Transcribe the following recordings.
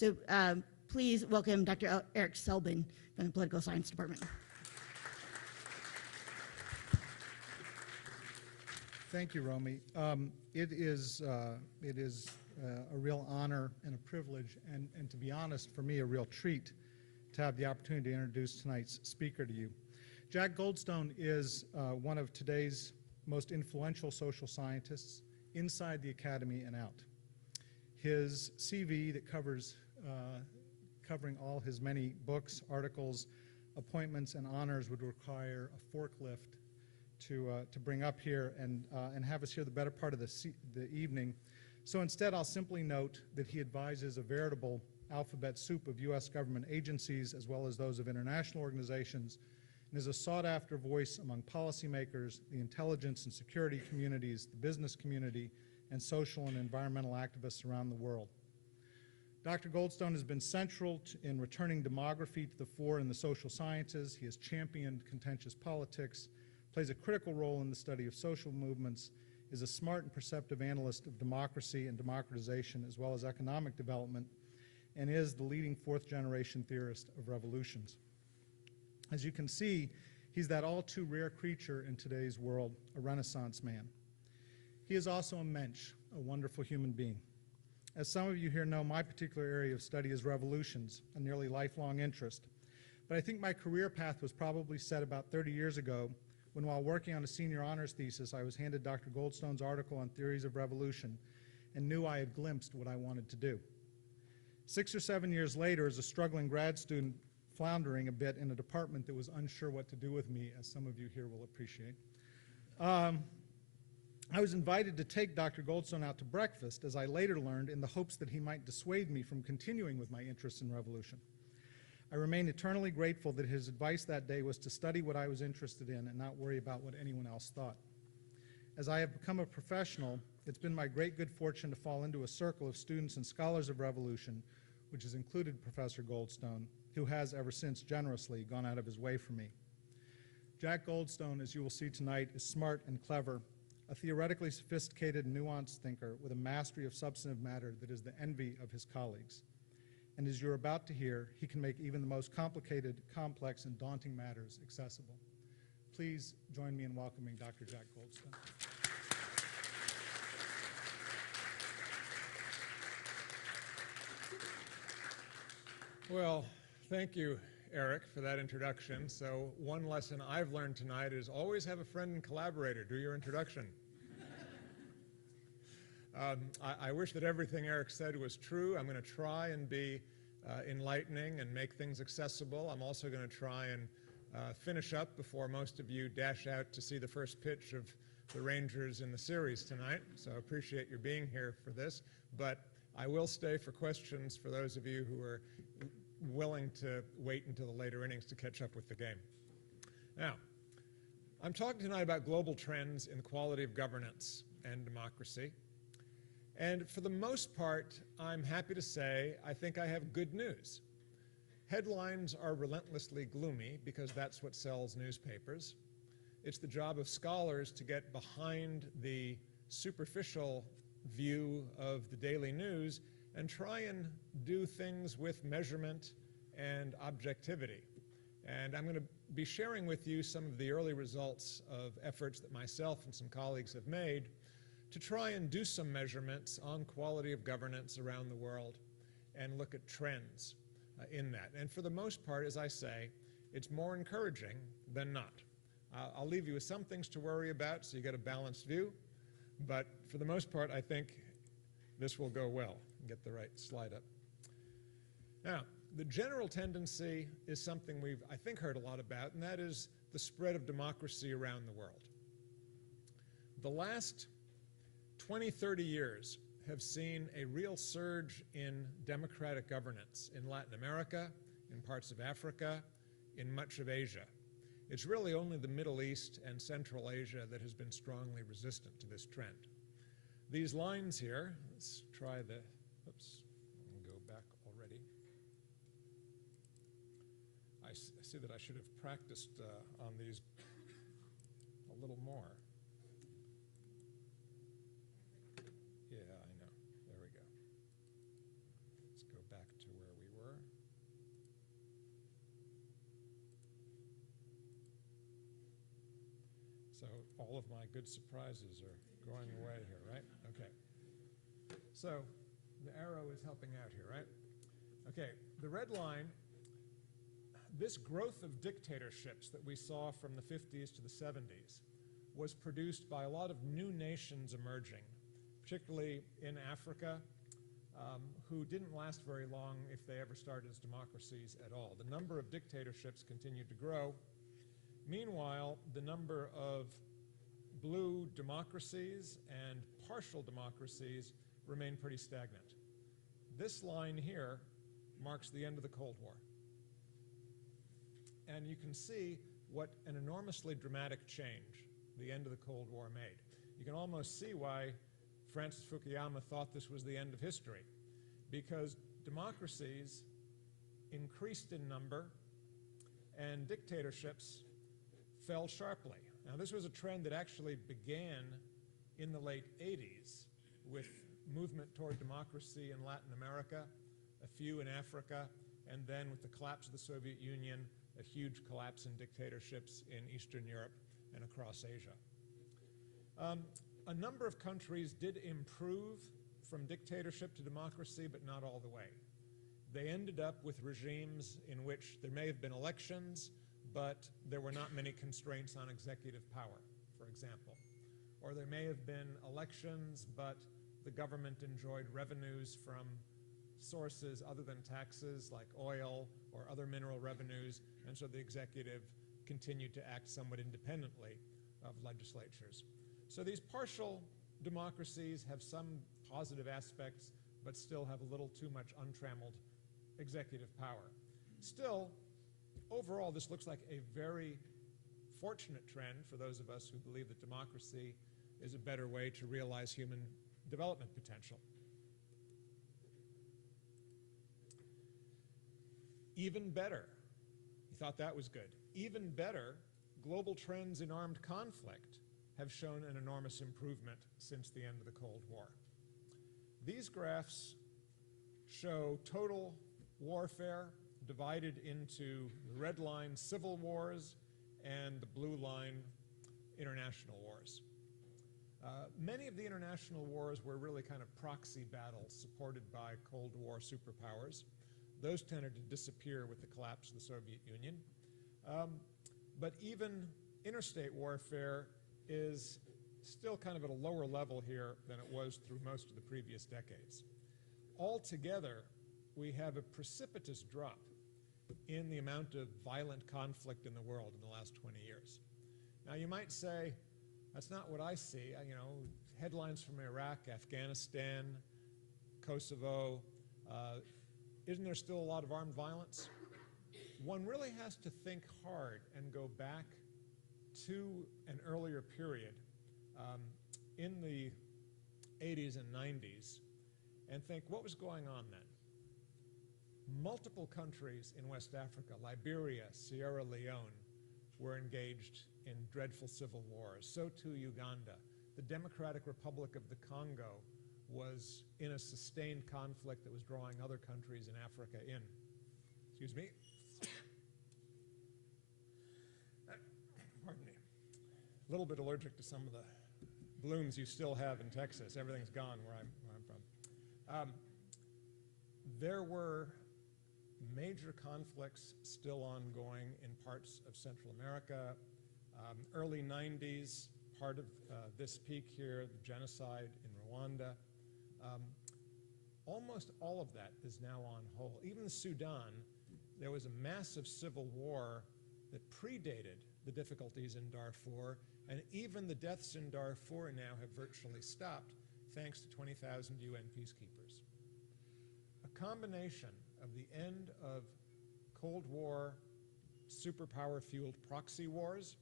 So please welcome Dr. Eric Selbin from the Political Science Department. Thank you, Romy. It is a real honor and a privilege, and to be honest, for me, a real treat to have the opportunity to introduce tonight's speaker to you. Jack Goldstone is one of today's most influential social scientists inside the academy and out. His CV that covering all his many books, articles, appointments, and honors would require a forklift to bring up here and have us here the better part of the evening. So instead, I'll simply note that he advises a veritable alphabet soup of U.S. government agencies as well as those of international organizations, and is a sought-after voice among policymakers, the intelligence and security communities, the business community, and social and environmental activists around the world. Dr. Goldstone has been central in returning demography to the fore in the social sciences. He has championed contentious politics, plays a critical role in the study of social movements, is a smart and perceptive analyst of democracy and democratization as well as economic development, and is the leading fourth-generation theorist of revolutions. As you can see, he's that all-too-rare creature in today's world, a Renaissance man. He is also a mensch, a wonderful human being. As some of you here know, my particular area of study is revolutions, a nearly lifelong interest. But I think my career path was probably set about 30 years ago when, while working on a senior honors thesis, I was handed Dr. Goldstone's article on theories of revolution and knew I had glimpsed what I wanted to do. 6 or 7 years later, as a struggling grad student, floundering a bit in a department that was unsure what to do with me, as some of you here will appreciate, I was invited to take Dr. Goldstone out to breakfast, as I later learned, in the hopes that he might dissuade me from continuing with my interest in revolution. I remain eternally grateful that his advice that day was to study what I was interested in and not worry about what anyone else thought. As I have become a professional, it's been my great good fortune to fall into a circle of students and scholars of revolution, which has included Professor Goldstone, who has ever since generously gone out of his way for me. Jack Goldstone, as you will see tonight, is smart and clever, a theoretically sophisticated and nuanced thinker with a mastery of substantive matter that is the envy of his colleagues. And as you're about to hear, he can make even the most complicated, complex, and daunting matters accessible. Please join me in welcoming Dr. Jack Goldstone. Well, thank you, Eric, for that introduction. So one lesson I've learned tonight is always have a friend and collaborator do your introduction. I wish that everything Eric said was true. I'm going to try and be enlightening and make things accessible. I'm also going to try and finish up before most of you dash out to see the first pitch of the Rangers in the series tonight. So I appreciate your being here for this. But I will stay for questions for those of you who are willing to wait until the later innings to catch up with the game. Now, I'm talking tonight about global trends in the quality of governance and democracy. And for the most part, I'm happy to say I think I have good news. Headlines are relentlessly gloomy because that's what sells newspapers. It's the job of scholars to get behind the superficial view of the daily news and try and do things with measurement and objectivity. And I'm going to be sharing with you some of the early results of efforts that myself and some colleagues have made to try and do some measurements on quality of governance around the world and look at trends in that. And for the most part, as I say, it's more encouraging than not. I'll leave you with some things to worry about so you get a balanced view, but for the most part, I think this will go well. Get the right slide up. Now, the general tendency is something we've, I think, heard a lot about, and that is the spread of democracy around the world. The last 20, 30 years have seen a real surge in democratic governance in Latin America, in parts of Africa, in much of Asia. It's really only the Middle East and Central Asia that has been strongly resistant to this trend. These lines here, let's try the, oops, go back already. I see that I should have practiced on these a little more. Yeah, I know. There we go. Let's go back to So all of my good surprises are going away here, right? Okay. So the arrow is helping out here, right? Okay, the red line, this growth of dictatorships that we saw from the 50s to the 70s was produced by a lot of new nations emerging, particularly in Africa, who didn't last very long if they ever started as democracies at all. The number of dictatorships continued to grow. Meanwhile, the number of blue democracies and partial democracies remained pretty stagnant. This line here marks the end of the Cold War. And you can see what an enormously dramatic change the end of the Cold War made. You can almost see why Francis Fukuyama thought this was the end of history, because democracies increased in number and dictatorships fell sharply. Now, this was a trend that actually began in the late 80s with movement toward democracy in Latin America, a few in Africa, and then with the collapse of the Soviet Union, a huge collapse in dictatorships in Eastern Europe and across Asia. A number of countries did improve from dictatorship to democracy, but not all the way. They ended up with regimes in which there may have been elections, but there were not many constraints on executive power, for example. Or there may have been elections, but the government enjoyed revenues from sources other than taxes, like oil or other mineral revenues, and so the executive continued to act somewhat independently of legislatures. So these partial democracies have some positive aspects, but still have a little too much untrammeled executive power. Still, overall, this looks like a very fortunate trend for those of us who believe that democracy is a better way to realize human development potential. Even better, you thought that was good. Even better, global trends in armed conflict have shown an enormous improvement since the end of the Cold War. These graphs show total warfare divided into the red line civil wars and the blue line international wars. Many of the international wars were really kind of proxy battles supported by Cold War superpowers. Those tended to disappear with the collapse of the Soviet Union. But even interstate warfare is still kind of at a lower level here than it was through most of the previous decades. Altogether, we have a precipitous drop in the amount of violent conflict in the world in the last 20 years. Now, you might say, that's not what I see. You know, headlines from Iraq, Afghanistan, Kosovo, isn't there still a lot of armed violence? One really has to think hard and go back to an earlier period in the 80s and 90s and think, what was going on then? Multiple countries in West Africa, Liberia, Sierra Leone, were engaged in dreadful civil wars. So too Uganda. The Democratic Republic of the Congo was in a sustained conflict that was drawing other countries in Africa in. Excuse me. Pardon me. A little bit allergic to some of the blooms you still have in Texas. Everything's gone where I'm from. There were major conflicts still ongoing in parts of Central America. Early 90s, part of this peak here, the genocide in Rwanda. Almost all of that is now on hold. Even the Sudan, there was a massive civil war that predated the difficulties in Darfur, and even the deaths in Darfur now have virtually stopped thanks to 20,000 UN peacekeepers. A combination of the end of Cold War superpower-fueled proxy wars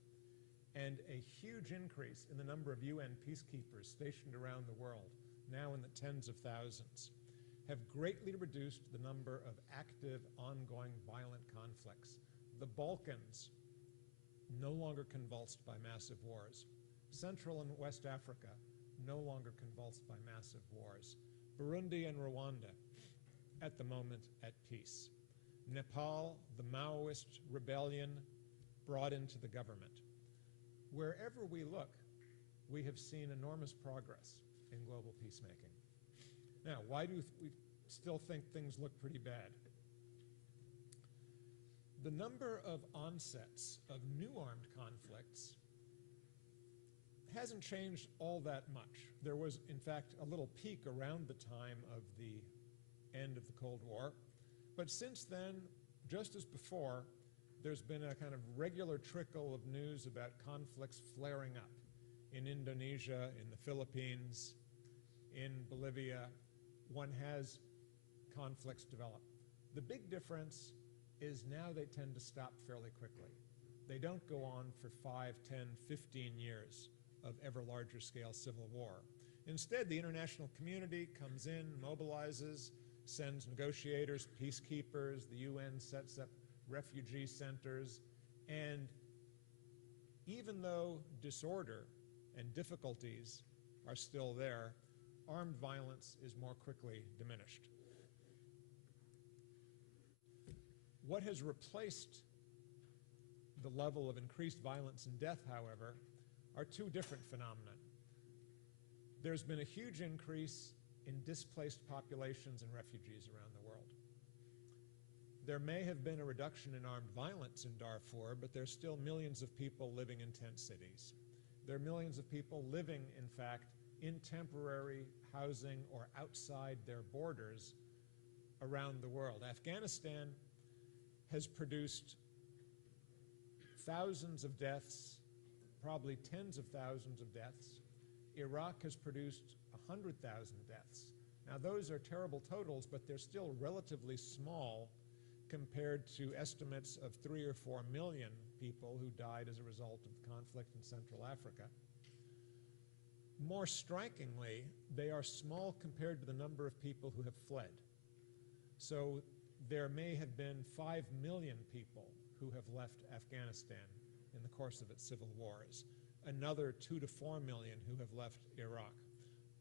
and a huge increase in the number of UN peacekeepers stationed around the world, now in the tens of thousands, have greatly reduced the number of active, ongoing, violent conflicts. The Balkans, no longer convulsed by massive wars. Central and West Africa, no longer convulsed by massive wars. Burundi and Rwanda, at the moment, at peace. Nepal, the Maoist rebellion brought into the government. wherever we look, we have seen enormous progress in global peacemaking. Now, why do we still think things look pretty bad? The number of onsets of new armed conflicts hasn't changed all that much. There was, in fact, a little peak around the time of the end of the Cold War. But since then, just as before, there's been a kind of regular trickle of news about conflicts flaring up in Indonesia, in the Philippines, in Bolivia. One has conflicts develop. The big difference is now they tend to stop fairly quickly. They don't go on for 5, 10, 15 years of ever larger scale civil war. Instead, the international community comes in, mobilizes, sends negotiators, peacekeepers, the UN sets up refugee centers, and even though disorder and difficulties are still there, armed violence is more quickly diminished. What has replaced the level of increased violence and death, however, are two different phenomena. There's been a huge increase in displaced populations and refugees around the world. There may have been a reduction in armed violence in Darfur, but there's still millions of people living in tent cities. There are millions of people living, in fact, in temporary housing or outside their borders around the world. Afghanistan has produced thousands of deaths, probably tens of thousands of deaths. Iraq has produced 100,000 deaths. Now, those are terrible totals, but they're still relatively small compared to estimates of 3 or 4 million people who died as a result of the conflict in Central Africa. More strikingly, they are small compared to the number of people who have fled. So there may have been 5 million people who have left Afghanistan in the course of its civil wars, another 2 to 4 million who have left Iraq,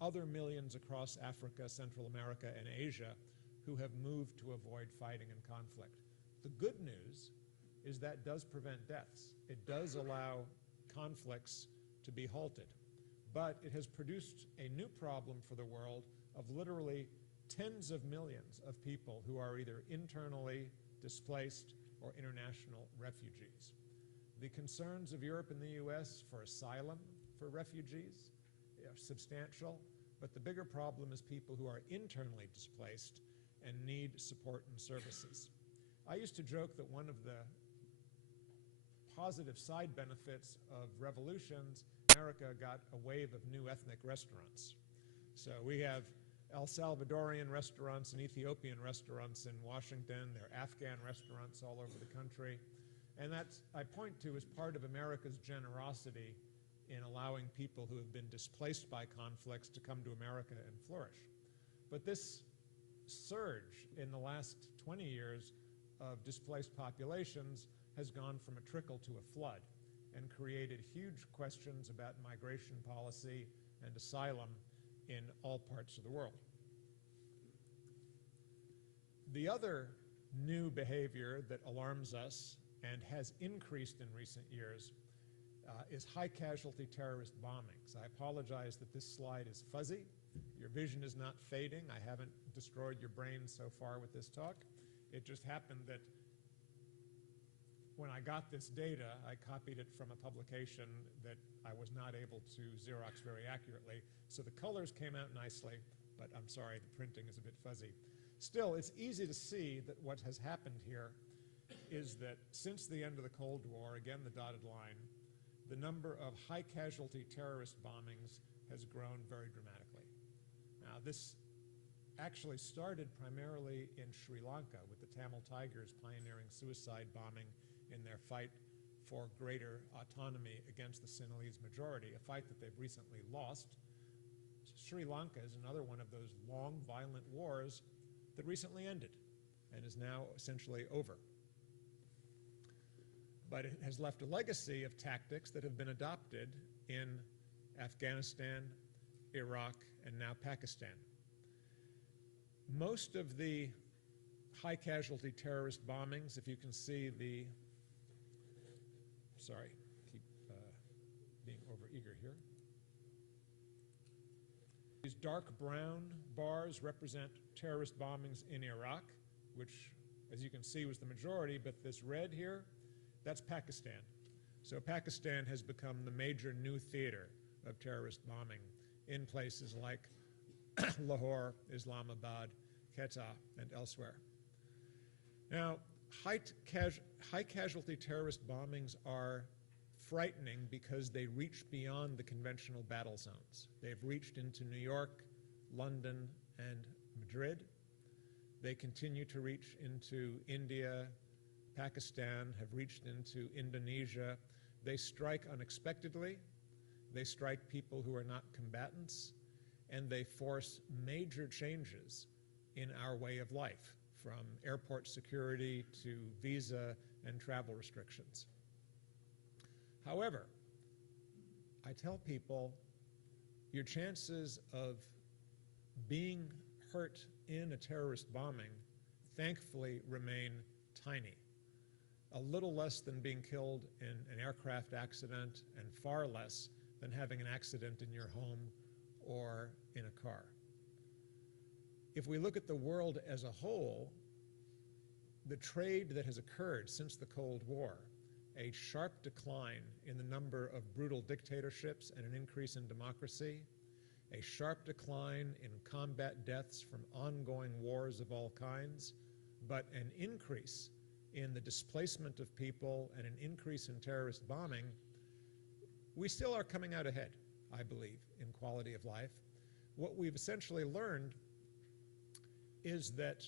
other millions across Africa, Central America, and Asia who have moved to avoid fighting and conflict. The good news is that does prevent deaths. It does allow conflicts to be halted. But it has produced a new problem for the world of literally tens of millions of people who are either internally displaced or international refugees. The concerns of Europe and the US for asylum for refugees are substantial, but the bigger problem is people who are internally displaced and need support and services. I used to joke that one of the positive side benefits of revolutions, America got a wave of new ethnic restaurants. So we have El Salvadorian restaurants and Ethiopian restaurants in Washington. There are Afghan restaurants all over the country. And that's, I point to, as part of America's generosity in allowing people who have been displaced by conflicts to come to America and flourish. But this surge in the last 20 years of displaced populations has gone from a trickle to a flood and created huge questions about migration policy and asylum in all parts of the world. The other new behavior that alarms us and has increased in recent years is high-casualty terrorist bombings. I apologize that this slide is fuzzy. Your vision is not fading. I haven't destroyed your brain so far with this talk. It just happened that when I got this data, I copied it from a publication that I was not able to Xerox very accurately. So the colors came out nicely, but I'm sorry, the printing is a bit fuzzy. Still, it's easy to see that what has happened here is that since the end of the Cold War, again the dotted line, the number of high-casualty terrorist bombings has grown very dramatically. Now, this actually started primarily in Sri Lanka with the Tamil Tigers pioneering suicide bombing in their fight for greater autonomy against the Sinhalese majority, a fight that they've recently lost. Sri Lanka is another one of those long, violent wars that recently ended and is now essentially over. But it has left a legacy of tactics that have been adopted in Afghanistan, Iraq, and now Pakistan. Most of the high-casualty terrorist bombings, if you can see the, sorry, keep These dark brown bars represent terrorist bombings in Iraq, which, as you can see, was the majority, but this red here, that's Pakistan. So Pakistan has become the major new theater of terrorist bombing in places like Lahore, Islamabad, Quetta, and elsewhere. Now, high casualty terrorist bombings are frightening because they reach beyond the conventional battle zones. They've reached into New York, London, and Madrid. They continue to reach into India, Pakistan, have reached into Indonesia. They strike unexpectedly. They strike people who are not combatants, and they force major changes in our way of life, from airport security to visa and travel restrictions. However, I tell people your chances of being hurt in a terrorist bombing thankfully remain tiny. A little less than being killed in an aircraft accident, and far less than having an accident in your home or in a car. If we look at the world as a whole, the trade that has occurred since the Cold War, a sharp decline in the number of brutal dictatorships and an increase in democracy, a sharp decline in combat deaths from ongoing wars of all kinds, but an increase in the displacement of people and an increase in terrorist bombing, we still are coming out ahead, I believe, in quality of life. What we've essentially learned is that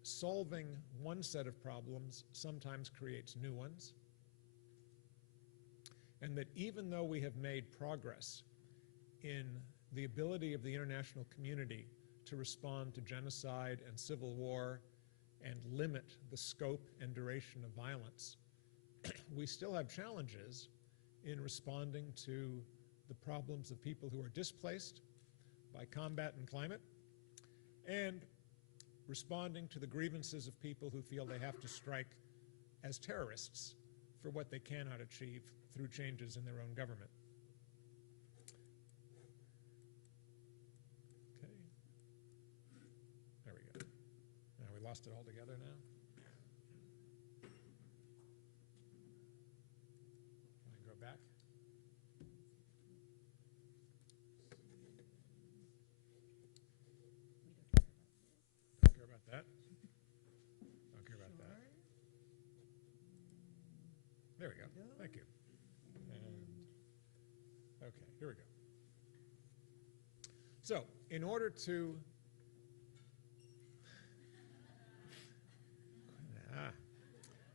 solving one set of problems sometimes creates new ones, and that even though we have made progress in the ability of the international community to respond to genocide and civil war and limit the scope and duration of violence, we still have challenges in responding to the problems of people who are displaced by combat and climate, and responding to the grievances of people who feel they have to strike as terrorists for what they cannot achieve through changes in their own government. Okay. There we go. Now we lost it all together now. Can I go back? Don't care about that. Don't care about that. There we go. Thank you. And okay, here we go. So, in order to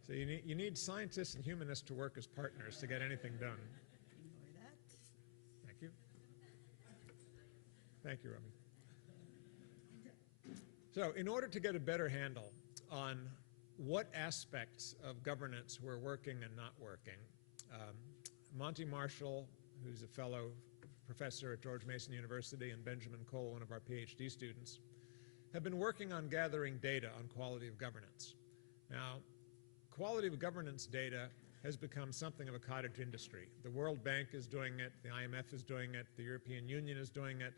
so you need scientists and humanists to work as partners to get anything done. Ignore that. Thank you. Thank you, Romy. So, in order to get a better handle on what aspects of governance were working and not working, Monty Marshall, who's a fellow professor at George Mason University, and Benjamin Cole, one of our PhD students, have been working on gathering data on quality of governance. Now, quality of governance data has become something of a cottage industry. The World Bank is doing it, the IMF is doing it, the European Union is doing it,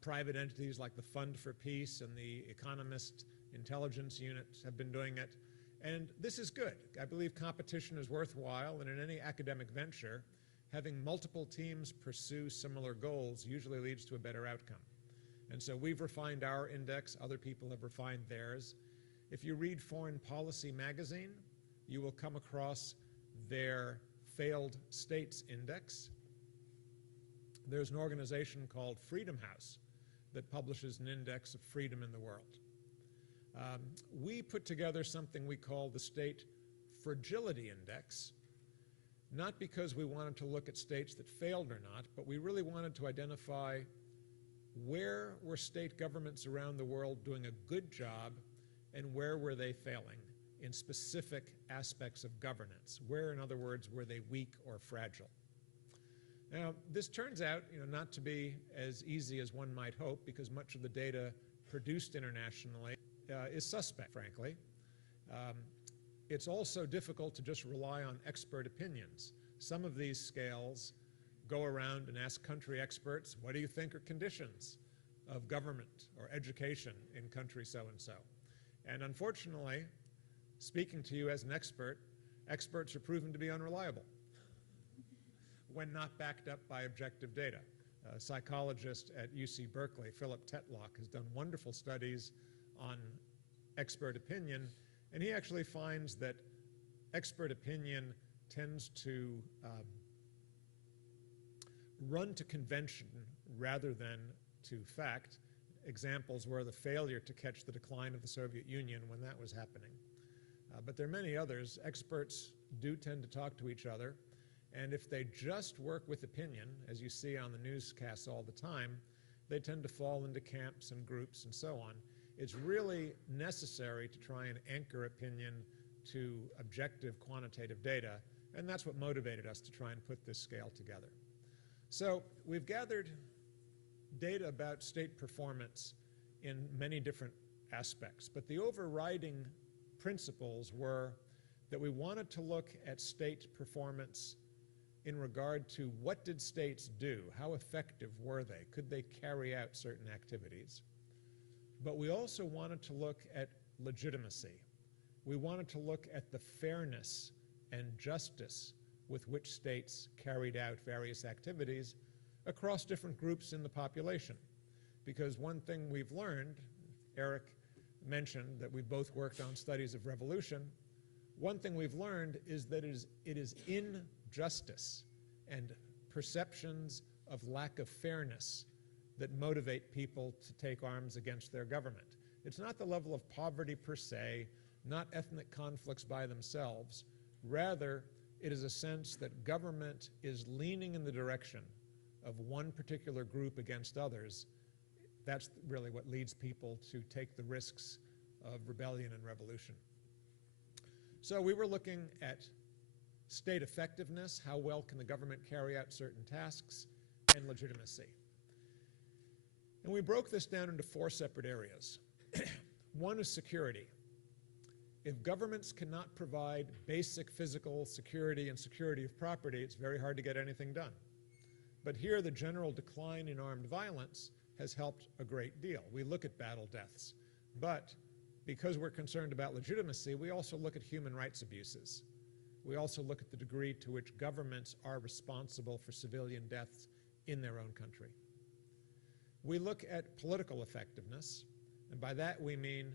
private entities like the Fund for Peace and the Economist Intelligence Units have been doing it. And this is good. I believe competition is worthwhile, and in any academic venture, having multiple teams pursue similar goals usually leads to a better outcome. And so we've refined our index, other people have refined theirs. If you read Foreign Policy magazine, you will come across their Failed States Index. There's an organization called Freedom House that publishes an index of freedom in the world. We put together something we call the State Fragility Index, not because we wanted to look at states that failed or not, but we really wanted to identify where were state governments around the world doing a good job and where were they failing in specific aspects of governance. Where, in other words, were they weak or fragile? Now, this turns out not to be as easy as one might hope, because much of the data produced internationally is suspect, frankly. It's also difficult to just rely on expert opinions. Some of these scales go around and ask country experts, what do you think are conditions? of government or education in country so-and-so. And unfortunately, speaking to you as an expert, experts are proven to be unreliable when not backed up by objective data. A psychologist at UC Berkeley, Philip Tetlock, has done wonderful studies on expert opinion, and he actually finds that expert opinion tends to run to convention rather than to fact. Examples were the failure to catch the decline of the Soviet Union when that was happening. But there are many others. Experts do tend to talk to each other, and if they just work with opinion, as you see on the newscasts all the time, they tend to fall into camps and groups and so on. It's really necessary to try and anchor opinion to objective quantitative data, and that's what motivated us to try and put this scale together. So we've gathered data about state performance in many different aspects, but the overriding principles were that we wanted to look at state performance in regard to what did states do, how effective were they, could they carry out certain activities. But we also wanted to look at legitimacy. We wanted to look at the fairness and justice with which states carried out various activities across different groups in the population. Because one thing we've learned, Eric mentioned that we both worked on studies of revolution, one thing we've learned is that it is injustice and perceptions of lack of fairness that motivate people to take arms against their government. It's not the level of poverty per se, not ethnic conflicts by themselves. Rather, it is a sense that government is leaning in the direction of one particular group against others. That's really what leads people to take the risks of rebellion and revolution. So we were looking at state effectiveness, how well can the government carry out certain tasks, and legitimacy. And we broke this down into 4 separate areas. One is security. If governments cannot provide basic physical security and security of property, it's very hard to get anything done. But here, the general decline in armed violence has helped a great deal. We look at battle deaths, but because we're concerned about legitimacy, we also look at human rights abuses. We also look at the degree to which governments are responsible for civilian deaths in their own country. We look at political effectiveness, and by that we mean,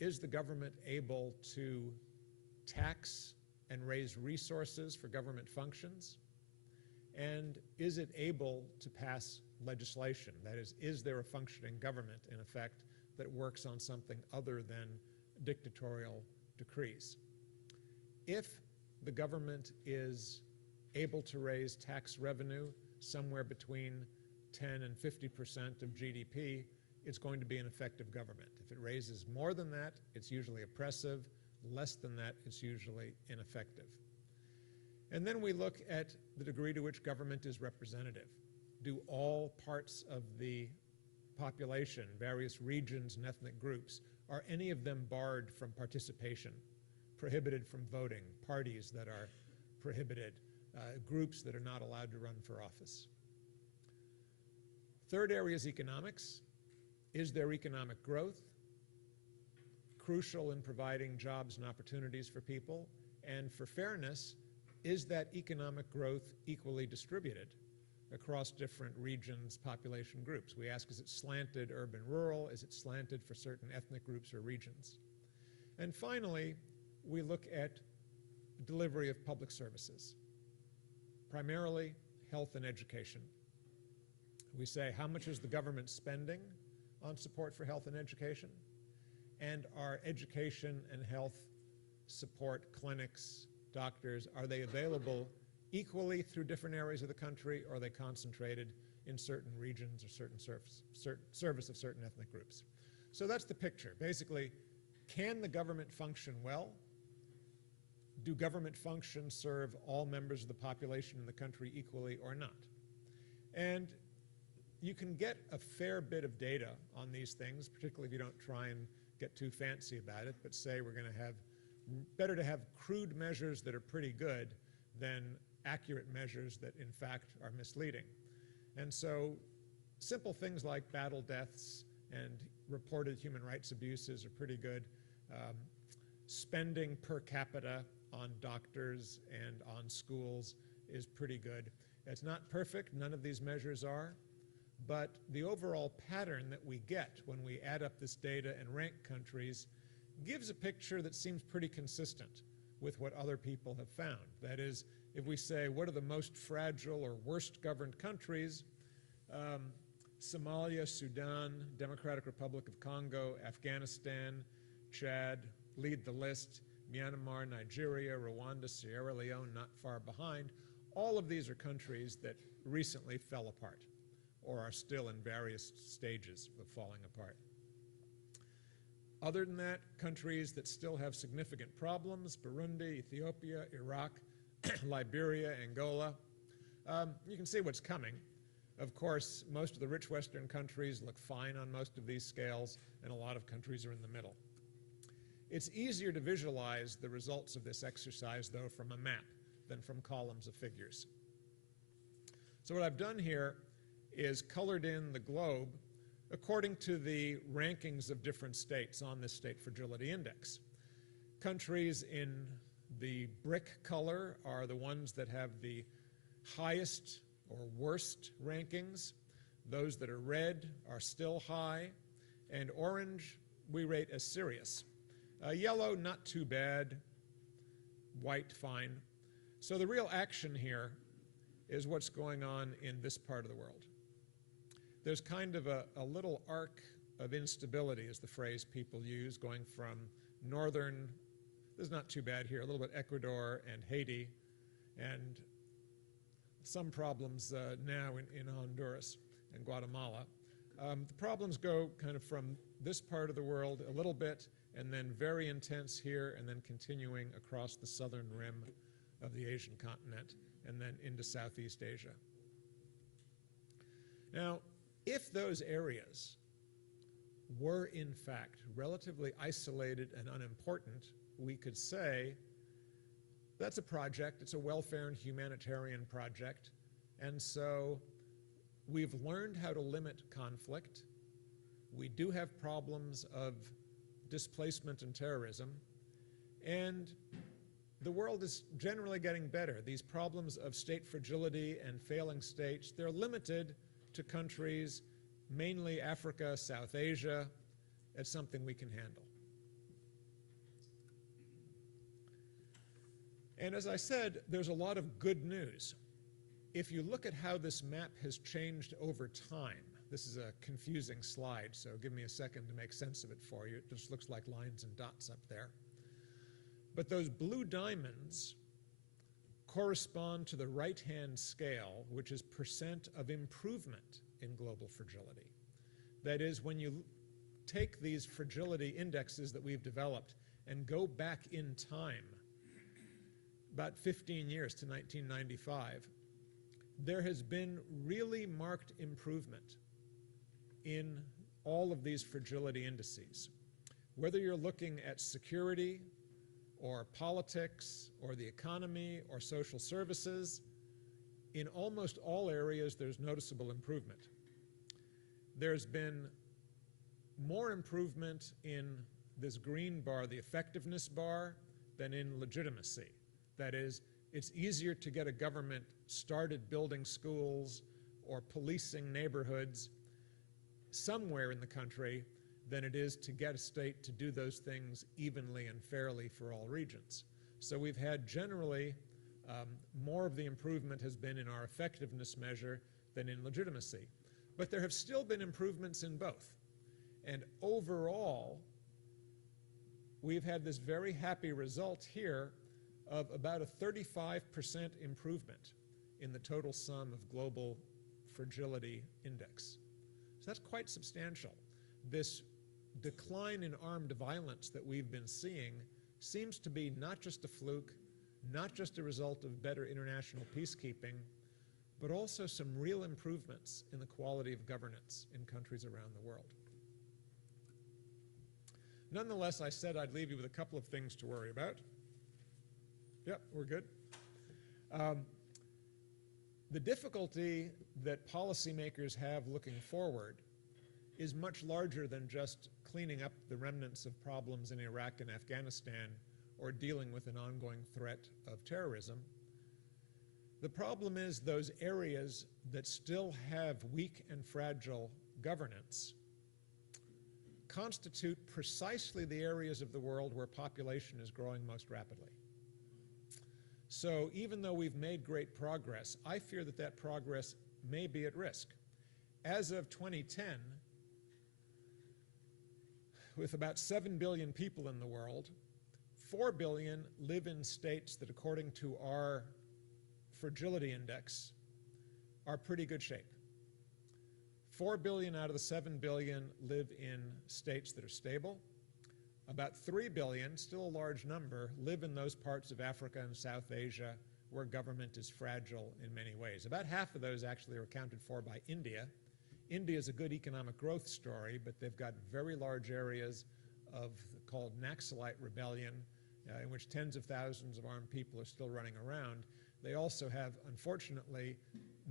is the government able to tax and raise resources for government functions? And is it able to pass legislation? That is there a functioning government, in effect, that works on something other than dictatorial decrees? If the government is able to raise tax revenue somewhere between 10 and 50% of GDP, it's going to be an effective government. If it raises more than that, it's usually oppressive. Less than that, it's usually ineffective. And then we look at the degree to which government is representative. Do all parts of the population, various regions and ethnic groups, are any of them barred from participation, prohibited from voting, parties that are prohibited, groups that are not allowed to run for office? Third area is economics. Is there economic growth? Crucial in providing jobs and opportunities for people. And for fairness, is that economic growth equally distributed across different regions, population groups? We ask, is it slanted urban-rural? Is it slanted for certain ethnic groups or regions? And finally, we look at delivery of public services, primarily health and education. We say, how much is the government spending on support for health and education? And are education and health support clinics, doctors, are they available equally through different areas of the country, or are they concentrated in certain regions or certain service of certain ethnic groups? So that's the picture. Basically, can the government function well? Do government functions serve all members of the population in the country equally or not? And you can get a fair bit of data on these things, particularly if you don't try and get too fancy about it, but say we're going to have, better to have crude measures that are pretty good than accurate measures that in fact are misleading. And so simple things like battle deaths and reported human rights abuses are pretty good. Spending per capita on doctors and on schools is pretty good. It's not perfect, none of these measures are, but the overall pattern that we get when we add up this data and rank countries gives a picture that seems pretty consistent with what other people have found. That is, if we say, what are the most fragile or worst governed countries? Somalia, Sudan, Democratic Republic of Congo, Afghanistan, Chad lead the list. Myanmar, Nigeria, Rwanda, Sierra Leone not far behind. All of these are countries that recently fell apart or are still in various stages of falling apart. Other than that, countries that still have significant problems: Burundi, Ethiopia, Iraq, Liberia, Angola. You can see what's coming. Of course, most of the rich Western countries look fine on most of these scales, and a lot of countries are in the middle. It's easier to visualize the results of this exercise, though, from a map than from columns of figures. So what I've done here is colored in the globe according to the rankings of different states on this State Fragility Index. Countries in the brick color are the ones that have the highest or worst rankings. Those that are red are still high, and orange we rate as serious. Yellow, not too bad. White, fine. So the real action here is what's going on in this part of the world. There's kind of a little arc of instability, is the phrase people use, going from northern, this is not too bad here, a little bit Ecuador and Haiti, and some problems now in Honduras and Guatemala. The problems go kind of from this part of the world a little bit, and then very intense here, and then continuing across the southern rim of the Asian continent, and then into Southeast Asia. Now, if those areas were in fact relatively isolated and unimportant, we could say that's a project, it's a welfare and humanitarian project, and so we've learned how to limit conflict. We do have problems of displacement and terrorism, and the world is generally getting better. These problems of state fragility and failing states, they're limited to countries, mainly Africa, South Asia. It's something we can handle. And as I said, there's a lot of good news. If you look at how this map has changed over time, this is a confusing slide, so give me a second to make sense of it for you. It just looks like lines and dots up there. But those blue diamonds correspond to the right-hand scale, which is percent of improvement in global fragility. That is, when you take these fragility indexes that we've developed and go back in time, about 15 years to 1995, there has been really marked improvement in all of these fragility indices. Whether you're looking at security, or politics, or the economy, or social services, in almost all areas there's noticeable improvement. There's been more improvement in this green bar, the effectiveness bar, than in legitimacy. That is, it's easier to get a government started building schools or policing neighborhoods somewhere in the country than it is to get a state to do those things evenly and fairly for all regions. So we've had generally more of the improvement has been in our effectiveness measure than in legitimacy. But there have still been improvements in both. And overall, we've had this very happy result here of about a 35% improvement in the total sum of global fragility index. So that's quite substantial. This decline in armed violence that we've been seeing seems to be not just a fluke, not just a result of better international peacekeeping, but also some real improvements in the quality of governance in countries around the world. Nonetheless, I said I'd leave you with a couple of things to worry about. Yep, we're good. The difficulty that policymakers have looking forward is much larger than just cleaning up the remnants of problems in Iraq and Afghanistan or dealing with an ongoing threat of terrorism. The problem is those areas that still have weak and fragile governance constitute precisely the areas of the world where population is growing most rapidly. So even though we've made great progress, I fear that that progress may be at risk. As of 2010, with about 7 billion people in the world, 4 billion live in states that, according to our Fragility Index, are pretty good shape. 4 billion out of the 7 billion live in states that are stable. About 3 billion, still a large number, live in those parts of Africa and South Asia where government is fragile in many ways. About half of those actually are accounted for by India. India is a good economic growth story, but they've got very large areas of called Naxalite rebellion, in which tens of thousands of armed people are still running around. They also have, unfortunately,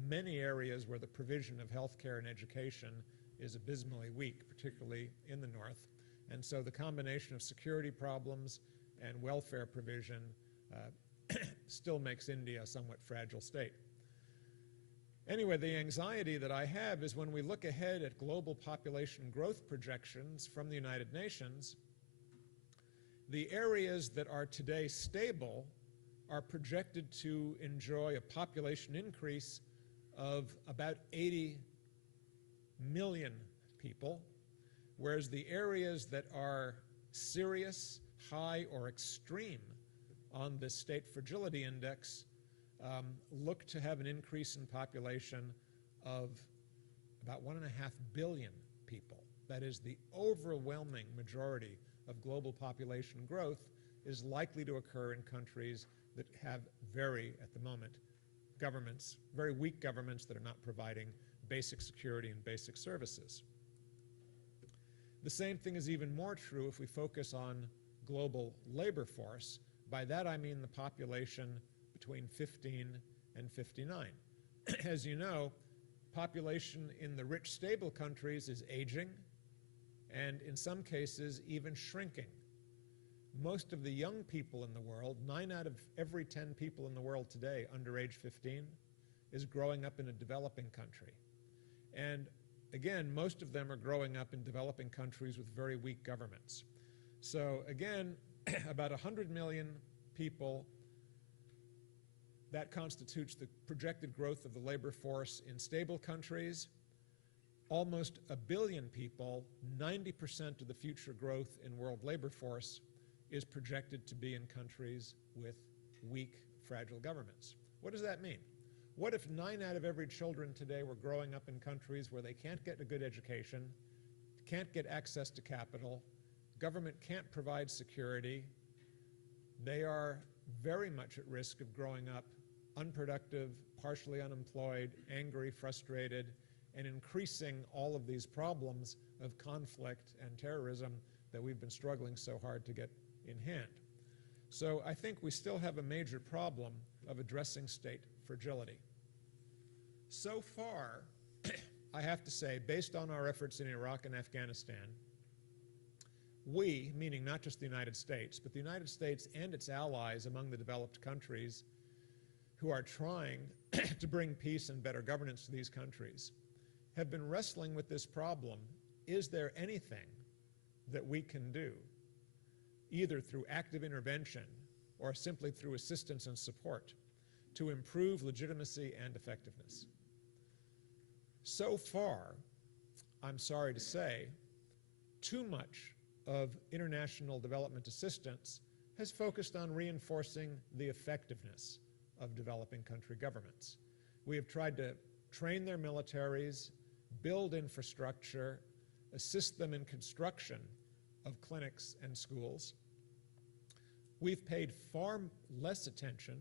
many areas where the provision of health care and education is abysmally weak, particularly in the north. And so the combination of security problems and welfare provision still makes India a somewhat fragile state. Anyway, the anxiety that I have is when we look ahead at global population growth projections from the United Nations, the areas that are today stable are projected to enjoy a population increase of about 80 million people, whereas the areas that are serious, high, or extreme on the State Fragility Index look to have an increase in population of about 1.5 billion people. That is, the overwhelming majority of global population growth is likely to occur in countries that have at the moment, governments, very weak governments that are not providing basic security and basic services. The same thing is even more true if we focus on global labor force. By that I mean the population between 15 and 59. As you know, population in the rich, stable countries is aging and in some cases even shrinking. Most of the young people in the world, 9 out of every 10 people in the world today under age 15, is growing up in a developing country. And again, most of them are growing up in developing countries with very weak governments. So again, about 100 million people, that constitutes the projected growth of the labor force in stable countries. Almost 1 billion people, 90% of the future growth in world labor force, is projected to be in countries with weak, fragile governments. What does that mean? What if 9 out of every children today were growing up in countries where they can't get a good education, can't get access to capital, government can't provide security, they are very much at risk of growing up unproductive, partially unemployed, angry, frustrated, and increasing all of these problems of conflict and terrorism that we've been struggling so hard to get in hand. So I think we still have a major problem of addressing state fragility. So far, I have to say, based on our efforts in Iraq and Afghanistan, we, meaning not just the United States, but the United States and its allies among the developed countries who are trying to bring peace and better governance to these countries, have been wrestling with this problem. Is there anything that we can do, either through active intervention or simply through assistance and support, to improve legitimacy and effectiveness? So far, I'm sorry to say, too much of international development assistance has focused on reinforcing the effectiveness of developing country governments. We have tried to train their militaries, build infrastructure, assist them in construction of clinics and schools. We've paid far less attention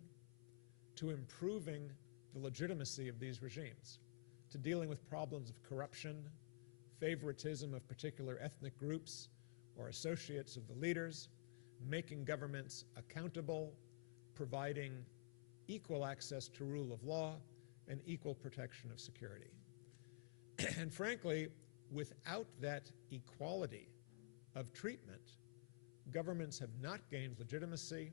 to improving the legitimacy of these regimes, to dealing with problems of corruption, favoritism of particular ethnic groups or associates of the leaders, making governments accountable, providing equal access to rule of law, and equal protection of security. And frankly, without that equality of treatment, governments have not gained legitimacy,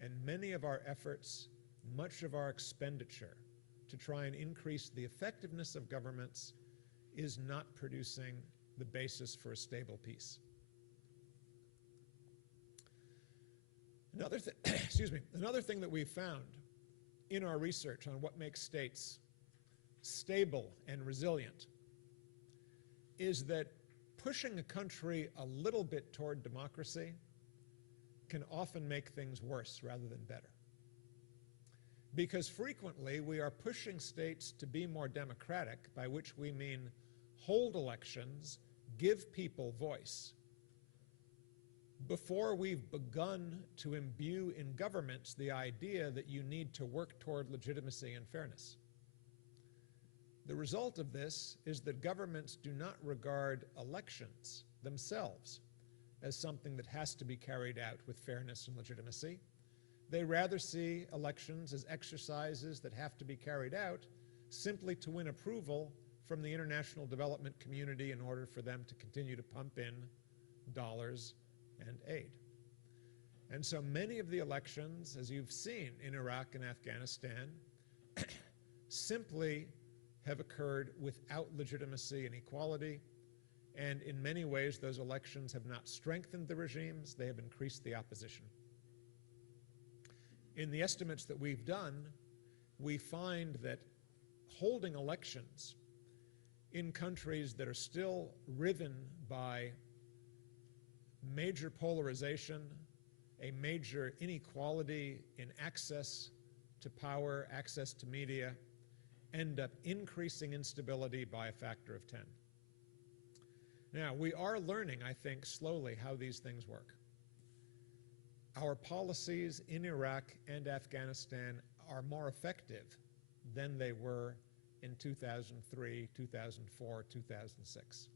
and many of our efforts, much of our expenditure to try and increase the effectiveness of governments is not producing the basis for a stable peace. Another thing that we've found in our research on what makes states stable and resilient is that pushing a country a little bit toward democracy can often make things worse rather than better. Because frequently we are pushing states to be more democratic, by which we mean hold elections, give people voice, before we've begun to imbue in governments the idea that you need to work toward legitimacy and fairness. The result of this is that governments do not regard elections themselves as something that has to be carried out with fairness and legitimacy. They rather see elections as exercises that have to be carried out simply to win approval from the international development community in order for them to continue to pump in dollars and aid. And so many of the elections, as you've seen in Iraq and Afghanistan, simply have occurred without legitimacy and equality, and in many ways those elections have not strengthened the regimes, they have increased the opposition. In the estimates that we've done, we find that holding elections in countries that are still riven by major polarization, a major inequality in access to power, access to media, end up increasing instability by a factor of 10. Now, we are learning, I think, slowly how these things work. Our policies in Iraq and Afghanistan are more effective than they were in 2003, 2004, 2006.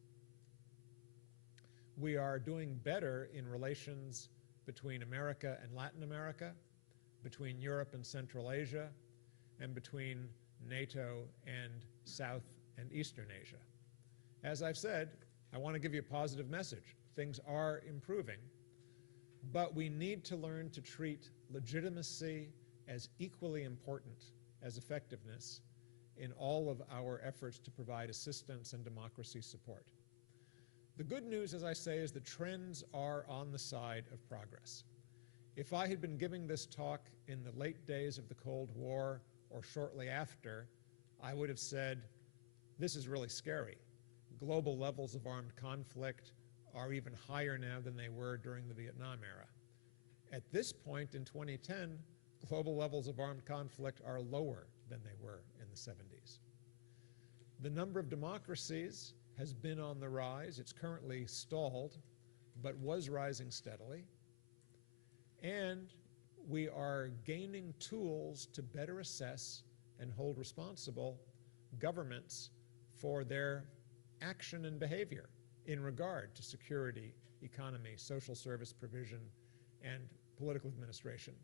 We are doing better in relations between America and Latin America, between Europe and Central Asia, and between NATO and South and Eastern Asia. As I've said, I want to give you a positive message. Things are improving, but we need to learn to treat legitimacy as equally important as effectiveness in all of our efforts to provide assistance and democracy support. The good news, as I say, is the trends are on the side of progress. If I had been giving this talk in the late days of the Cold War or shortly after, I would have said, this is really scary. Global levels of armed conflict are even higher now than they were during the Vietnam era. At this point in 2010, global levels of armed conflict are lower than they were in the 70s. The number of democracies has been on the rise. It's currently stalled, but was rising steadily. And we are gaining tools to better assess and hold responsible governments for their action and behavior in regard to security, economy, social service provision, and political administration.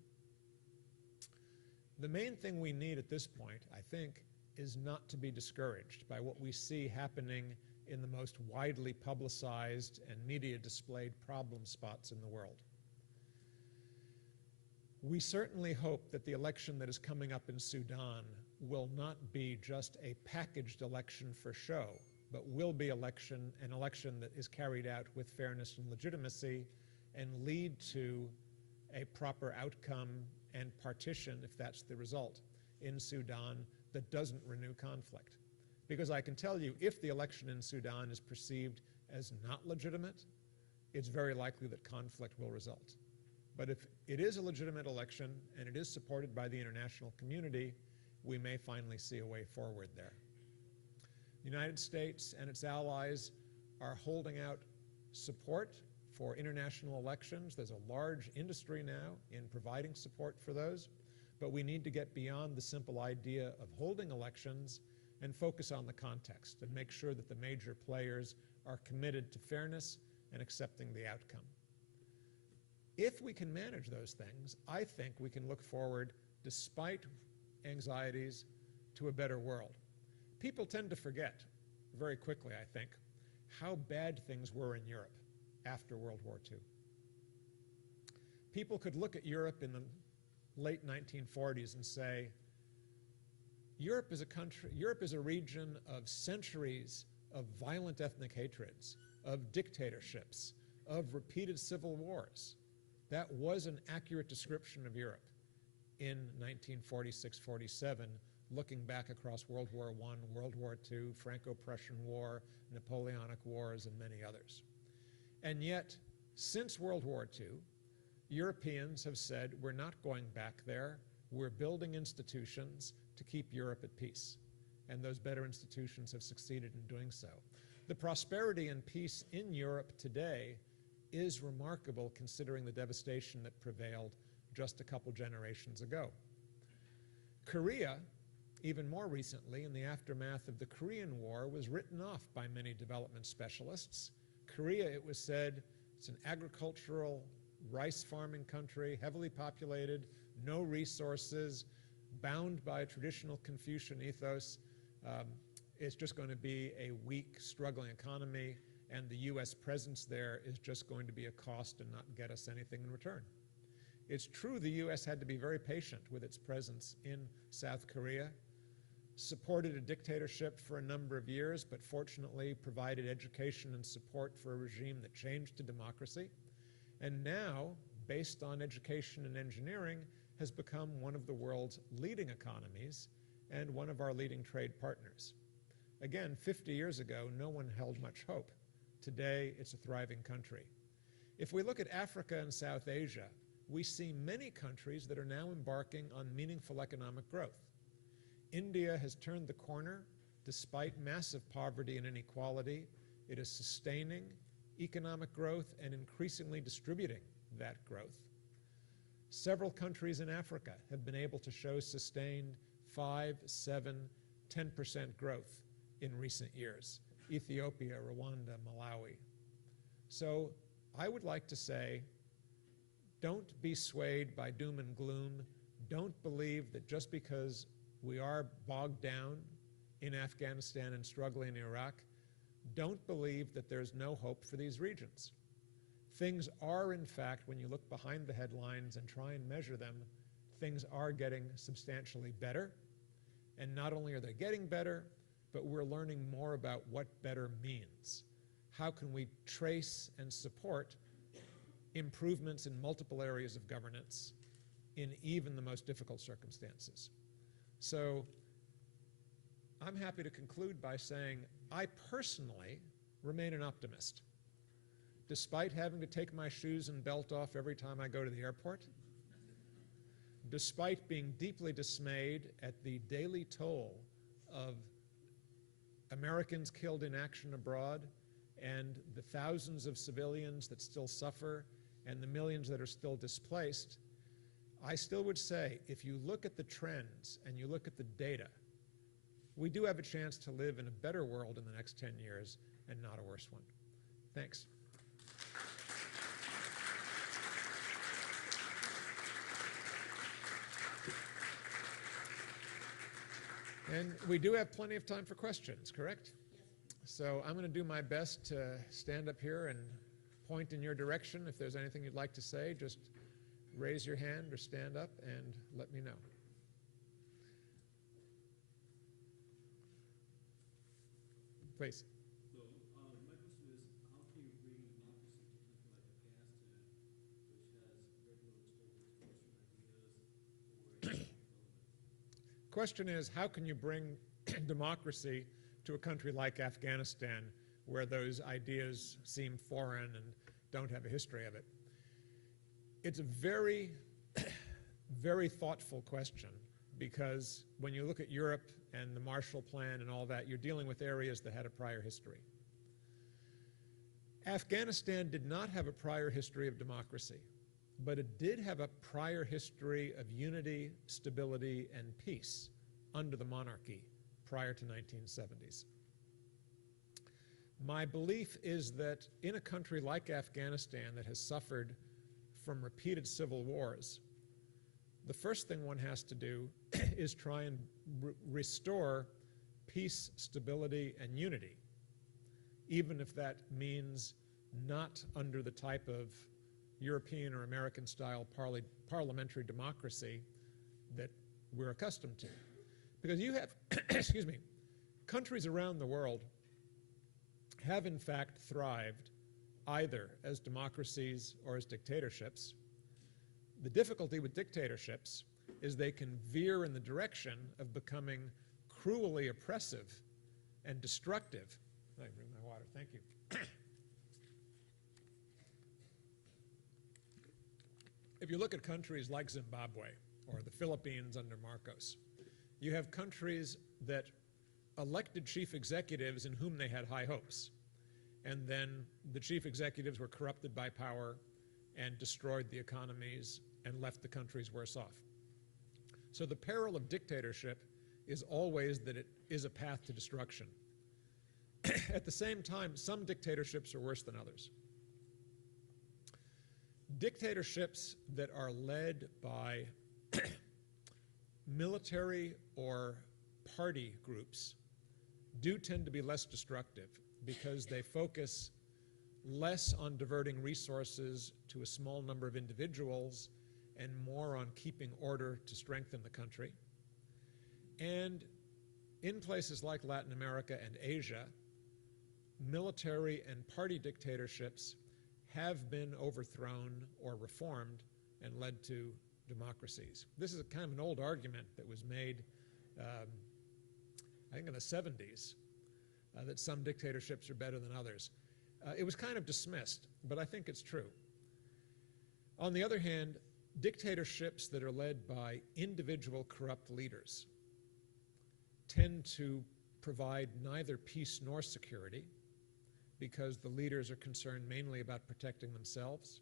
The main thing we need at this point, I think, is not to be discouraged by what we see happening in the most widely publicized and media-displayed problem spots in the world. We certainly hope that the election that is coming up in Sudan will not be just a packaged election for show, but will be an election that is carried out with fairness and legitimacy and lead to a proper outcome and partition, if that's the result, in Sudan that doesn't renew conflict. Because I can tell you, if the election in Sudan is perceived as not legitimate, it's very likely that conflict will result. But if it is a legitimate election and it is supported by the international community, we may finally see a way forward there. The United States and its allies are holding out support for international elections. There's a large industry now in providing support for those, but we need to get beyond the simple idea of holding elections and focus on the context and make sure that the major players are committed to fairness and accepting the outcome. If we can manage those things, I think we can look forward, despite anxieties, to a better world. People tend to forget very quickly, I think, how bad things were in Europe after World War II. People could look at Europe in the late 1940s and say, Europe is a region of centuries of violent ethnic hatreds, of dictatorships, of repeated civil wars. That was an accurate description of Europe in 1946-47, looking back across World War I, World War II, Franco-Prussian War, Napoleonic Wars, and many others. And yet, since World War II, Europeans have said, we're not going back there. We're building institutions to keep Europe at peace. And those better institutions have succeeded in doing so. The prosperity and peace in Europe today is remarkable considering the devastation that prevailed just a couple generations ago. Korea, even more recently, in the aftermath of the Korean War, was written off by many development specialists. Korea, it was said, it's an agricultural rice farming country, heavily populated, no resources, bound by a traditional Confucian ethos. It's just going to be a weak, struggling economy, and the U.S. presence there is just going to be a cost and not get us anything in return. It's true the U.S. had to be very patient with its presence in South Korea, supported a dictatorship for a number of years, but fortunately provided education and support for a regime that changed to democracy, and now, based on education and engineering, has become one of the world's leading economies and one of our leading trade partners. Again, 50 years ago, no one held much hope. Today, it's a thriving country. If we look at Africa and South Asia, we see many countries that are now embarking on meaningful economic growth. India has turned the corner. Despite massive poverty and inequality, it is sustaining economic growth and increasingly distributing that growth. Several countries in Africa have been able to show sustained 5, 7, 10% growth in recent years. Ethiopia, Rwanda, Malawi. So I would like to say, don't be swayed by doom and gloom. Don't believe that just because we are bogged down in Afghanistan and struggling in Iraq, don't believe that there's no hope for these regions. Things are, in fact, when you look behind the headlines and try and measure them, things are getting substantially better. And not only are they getting better, but we're learning more about what better means. How can we trace and support improvements in multiple areas of governance in even the most difficult circumstances? So I'm happy to conclude by saying I personally remain an optimist. Despite having to take my shoes and belt off every time I go to the airport, despite being deeply dismayed at the daily toll of Americans killed in action abroad and the thousands of civilians that still suffer and the millions that are still displaced, I still would say, if you look at the trends and you look at the data, we do have a chance to live in a better world in the next 10 years and not a worse one. Thanks. And we do have plenty of time for questions, correct? Yes. So I'm going to do my best to stand up here and point in your direction. If there's anything you'd like to say, just raise your hand or stand up and let me know. Please. So my question is, how can you bring democracy to a country like Afghanistan, which has very little exposure to Western ideas or development? Question is, how can you bring democracy to a country like Afghanistan where those ideas seem foreign and don't have a history of it? It's a very, very thoughtful question, because when you look at Europe and the Marshall Plan and all that, you're dealing with areas that had a prior history. Afghanistan did not have a prior history of democracy, but it did have a prior history of unity, stability, and peace under the monarchy prior to 1970s. My belief is that in a country like Afghanistan that has suffered from repeated civil wars, the first thing one has to do is try and restore peace, stability, and unity, even if that means not under the type of European or American-style parliamentary democracy that we're accustomed to. Because you have, excuse me, countries around the world have in fact thrived either as democracies or as dictatorships. The difficulty with dictatorships is they can veer in the direction of becoming cruelly oppressive and destructive. Let me bring my water, thank you. If you look at countries like Zimbabwe or the Philippines under Marcos, you have countries that elected chief executives in whom they had high hopes. And then the chief executives were corrupted by power and destroyed the economies and left the countries worse off. So the peril of dictatorship is always that it is a path to destruction. At the same time, some dictatorships are worse than others. Dictatorships that are led by military or party groups do tend to be less destructive because they focus less on diverting resources to a small number of individuals and more on keeping order to strengthen the country. And in places like Latin America and Asia, military and party dictatorships have been overthrown or reformed and led to democracies. This is a kind of an old argument that was made, I think in the 70s, that some dictatorships are better than others. It was kind of dismissed, but I think it's true. On the other hand, dictatorships that are led by individual corrupt leaders tend to provide neither peace nor security because the leaders are concerned mainly about protecting themselves,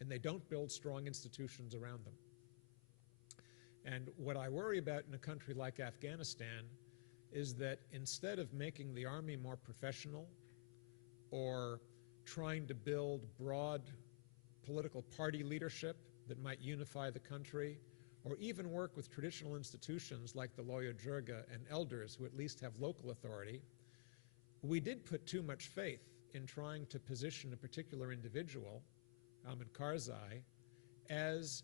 and they don't build strong institutions around them. And what I worry about in a country like Afghanistan is that instead of making the army more professional or trying to build broad political party leadership that might unify the country, or even work with traditional institutions like the Loya Jirga and elders who at least have local authority, we did put too much faith in trying to position a particular individual, Ahmed Karzai, as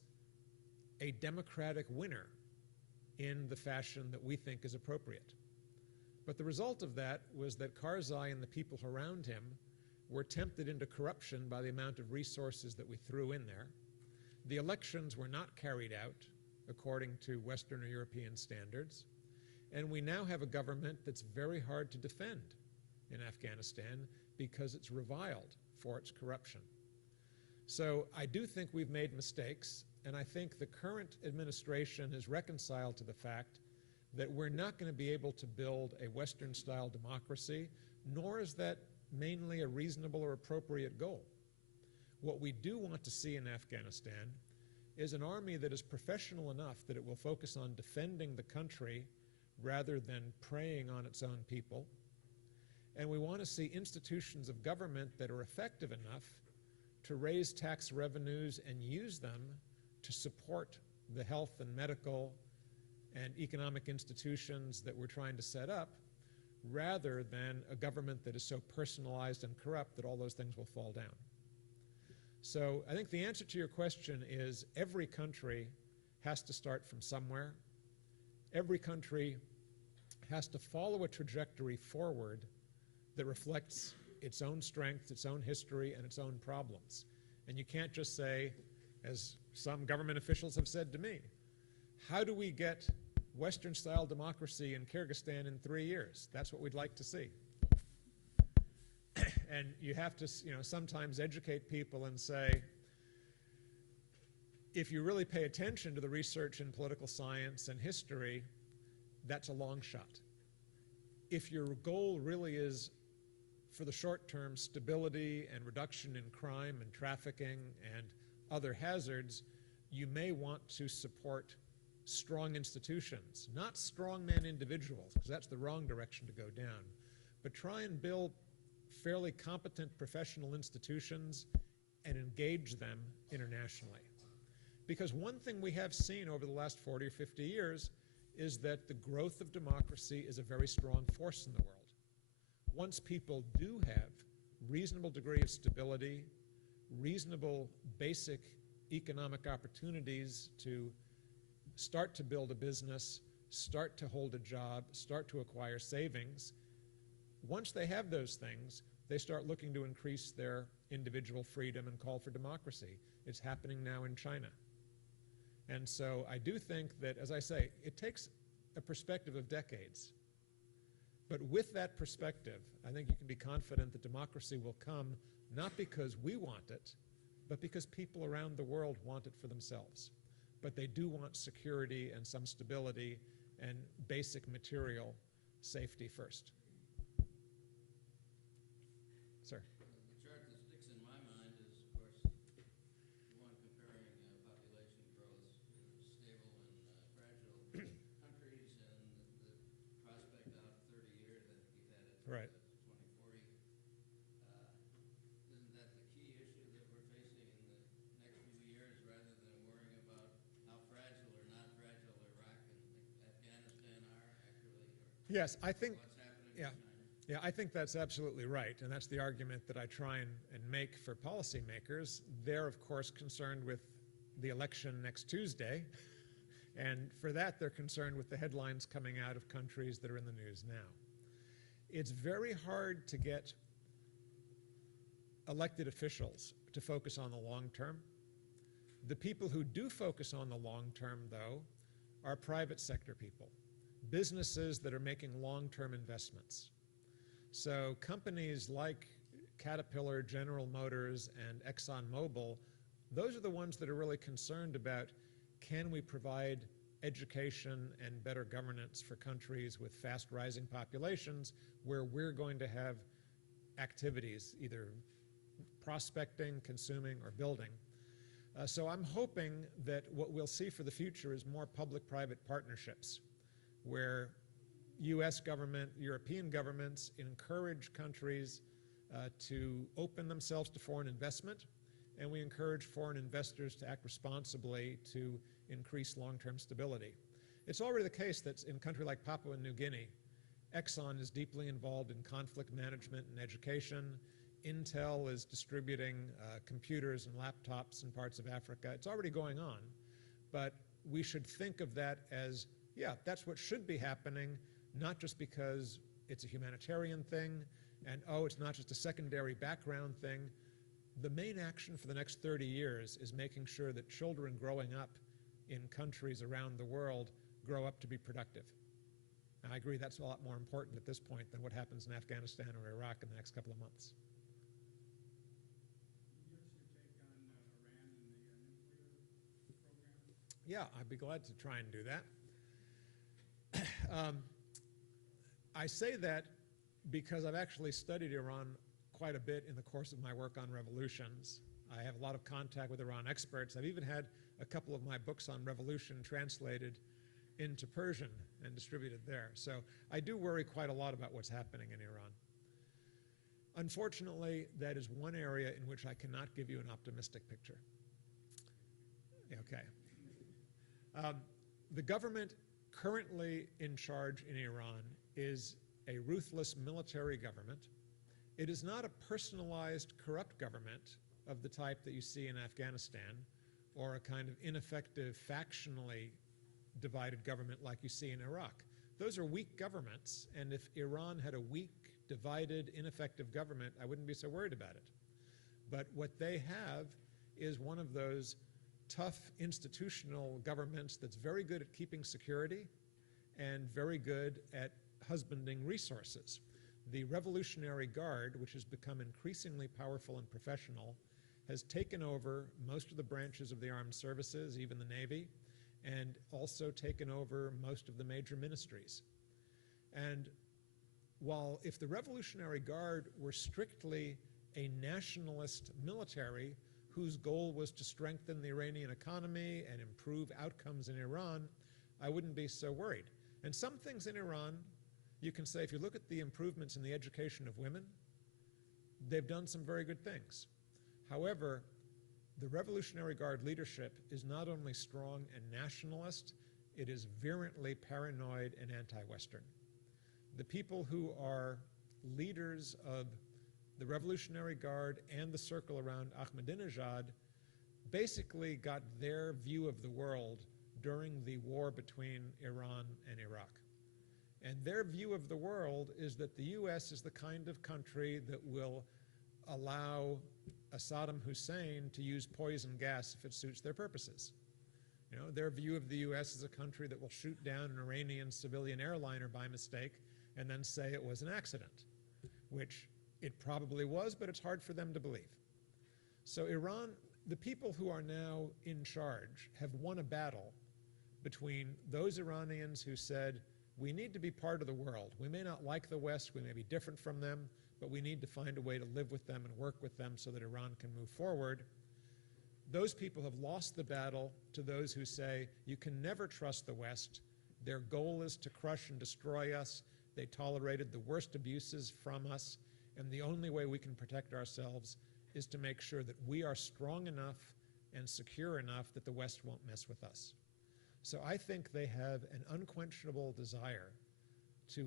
a democratic winner in the fashion that we think is appropriate. But the result of that was that Karzai and the people around him were tempted into corruption by the amount of resources that we threw in there. The elections were not carried out according to Western or European standards, and we now have a government that's very hard to defend in Afghanistan because it's reviled for its corruption. So I do think we've made mistakes, and I think the current administration is reconciled to the fact that we're not going to be able to build a Western-style democracy, nor is that mainly a reasonable or appropriate goal. What we do want to see in Afghanistan is an army that is professional enough that it will focus on defending the country rather than preying on its own people. And we want to see institutions of government that are effective enough to raise tax revenues and use them to support the health and medical and economic institutions that we're trying to set up, rather than a government that is so personalized and corrupt that all those things will fall down. So I think the answer to your question is every country has to start from somewhere. Every country has to follow a trajectory forward that reflects its own strengths, its own history, and its own problems. And you can't just say, as some government officials have said to me, how do we get Western-style democracy in Kyrgyzstan in 3 years? That's what we'd like to see. And you have to, sometimes educate people and say, if you really pay attention to the research in political science and history, that's a long shot. If your goal really is, for the short term, stability and reduction in crime and trafficking and other hazards, you may want to support strong institutions, not strongman individuals, because that's the wrong direction to go down, but try and build fairly competent professional institutions and engage them internationally. Because one thing we have seen over the last 40 or 50 years is that the growth of democracy is a very strong force in the world. Once people do have reasonable degree of stability, reasonable basic economic opportunities to start to build a business, start to hold a job, start to acquire savings, once they have those things, they start looking to increase their individual freedom and call for democracy. It's happening now in China. And so I do think that, as I say, it takes a perspective of decades. But with that perspective, I think you can be confident that democracy will come not because we want it, but because people around the world want it for themselves. But they do want security and some stability and basic material safety first. Sir? The chart that sticks in my mind is, of course, the one comparing population growth in stable and fragile countries and the prospect out 30 years. I think you've had it Right. 2040. Isn't that the key issue that we're facing in the next few years, rather than worrying about how fragile or not fragile Iraq and Afghanistan are actually, or Yes, I think, what's happening yeah. in China? Yeah, I think that's absolutely right, and that's the argument that I try and make for policymakers. They're, of course, concerned with the election next Tuesday, and for that they're concerned with the headlines coming out of countries that are in the news now. It's very hard to get elected officials to focus on the long term. The people who do focus on the long term, though, are private sector people, businesses that are making long-term investments. So companies like Caterpillar, General Motors, and ExxonMobil, those are the ones that are really concerned about, can we provide education and better governance for countries with fast rising populations where we're going to have activities, either prospecting, consuming, or building. So I'm hoping that what we'll see for the future is more public-private partnerships where U.S. government, European governments encourage countries to open themselves to foreign investment, and we encourage foreign investors to act responsibly to increase long-term stability. It's already the case that in a country like Papua New Guinea, Exxon is deeply involved in conflict management and education. Intel is distributing computers and laptops in parts of Africa. It's already going on, but we should think of that as, yeah, that's what should be happening, not just because it's a humanitarian thing and, oh, it's not just a secondary background thing. The main action for the next 30 years is making sure that children growing up in countries around the world grow up to be productive. And I agree that's a lot more important at this point than what happens in Afghanistan or Iraq in the next couple of months. Yeah, I'd be glad to try and do that. I say that because I've actually studied Iran quite a bit in the course of my work on revolutions. I have a lot of contact with Iran experts. I've even had a couple of my books on revolution translated into Persian and distributed there. So I do worry quite a lot about what's happening in Iran. Unfortunately, that is one area in which I cannot give you an optimistic picture. Okay. The government currently in charge in Iran is a ruthless military government. It is not a personalized, corrupt government of the type that you see in Afghanistan or a kind of ineffective, factionally divided government like you see in Iraq. Those are weak governments, and if Iran had a weak, divided, ineffective government, I wouldn't be so worried about it. But what they have is one of those tough institutional governments that's very good at keeping security and very good at husbanding resources. The Revolutionary Guard, which has become increasingly powerful and professional, has taken over most of the branches of the armed services, even the Navy, and also taken over most of the major ministries. And while if the Revolutionary Guard were strictly a nationalist military whose goal was to strengthen the Iranian economy and improve outcomes in Iran, I wouldn't be so worried. And some things in Iran, you can say, if you look at the improvements in the education of women, they've done some very good things. However, the Revolutionary Guard leadership is not only strong and nationalist, it is virulently paranoid and anti-Western. The people who are leaders of the Revolutionary Guard and the circle around Ahmadinejad basically got their view of the world during the war between Iran and Iraq. And their view of the world is that the US is the kind of country that will allow Saddam Hussein to use poison gas if it suits their purposes. You know, their view of the US is a country that will shoot down an Iranian civilian airliner by mistake and then say it was an accident, which it probably was, but it's hard for them to believe. So Iran, the people who are now in charge have won a battle between those Iranians who said, we need to be part of the world. We may not like the West, we may be different from them, but we need to find a way to live with them and work with them so that Iran can move forward. Those people have lost the battle to those who say, you can never trust the West. Their goal is to crush and destroy us. They tolerated the worst abuses from us, and the only way we can protect ourselves is to make sure that we are strong enough and secure enough that the West won't mess with us. So I think they have an unquenchable desire to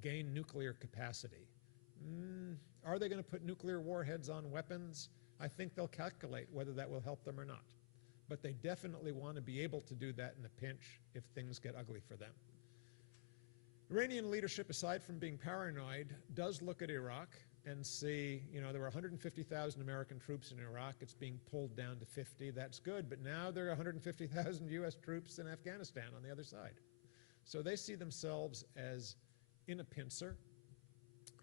gain nuclear capacity. Are they going to put nuclear warheads on weapons? I think they'll calculate whether that will help them or not. But they definitely want to be able to do that in a pinch if things get ugly for them. Iranian leadership, aside from being paranoid, does look at Iraq and see, you know, there were 150,000 American troops in Iraq. It's being pulled down to 50. That's good. But now there are 150,000 US troops in Afghanistan on the other side. So they see themselves as in a pincer.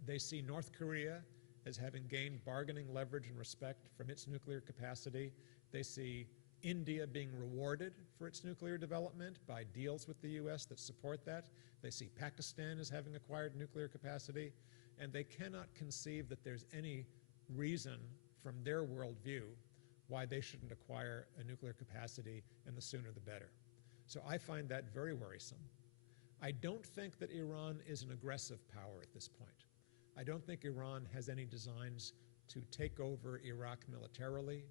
They see North Korea as having gained bargaining leverage and respect from its nuclear capacity. They see India being rewarded for its nuclear development by deals with the US that support that. They see Pakistan as having acquired nuclear capacity. And they cannot conceive that there's any reason from their worldview why they shouldn't acquire a nuclear capacity, and the sooner the better. So I find that very worrisome. I don't think that Iran is an aggressive power at this point. I don't think Iran has any designs to take over Iraq militarily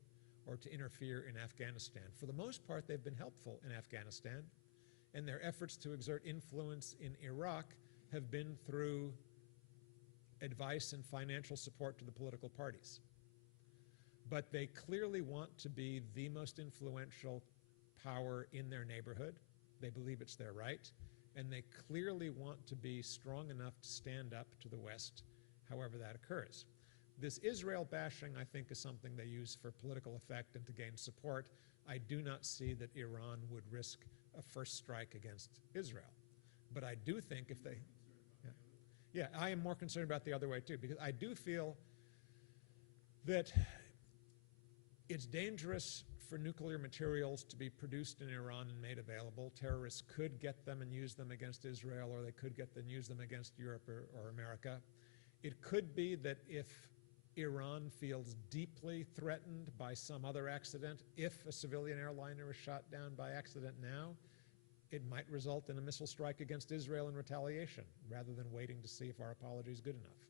or to interfere in Afghanistan. For the most part, they've been helpful in Afghanistan, and their efforts to exert influence in Iraq have been through advice and financial support to the political parties. But they clearly want to be the most influential power in their neighborhood. They believe it's their right. And they clearly want to be strong enough to stand up to the West, however that occurs. This Israel bashing, I think, is something they use for political effect and to gain support. I do not see that Iran would risk a first strike against Israel. But I do think if they... Yeah, I am more concerned about the other way too, because I do feel that it's dangerous for nuclear materials to be produced in Iran and made available. Terrorists could get them and use them against Israel, or they could get them and use them against Europe or America. It could be that if Iran feels deeply threatened by some other accident, if a civilian airliner is shot down by accident now, it might result in a missile strike against Israel in retaliation, rather than waiting to see if our apology is good enough.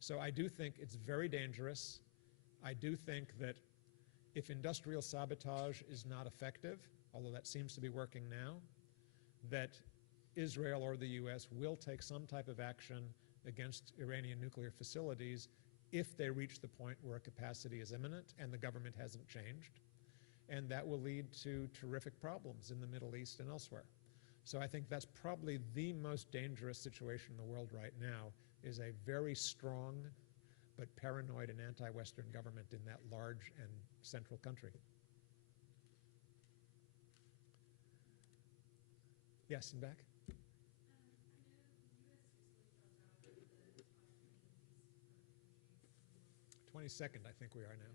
So I do think it's very dangerous. I do think that if industrial sabotage is not effective, although that seems to be working now, that Israel or the US will take some type of action against Iranian nuclear facilities if they reach the point where a capacity is imminent and the government hasn't changed. And that will lead to terrific problems in the Middle East and elsewhere. So I think that's probably the most dangerous situation in the world right now, is a very strong but paranoid and anti-Western government in that large and central country. Yes, and back? 22nd, I think we are now.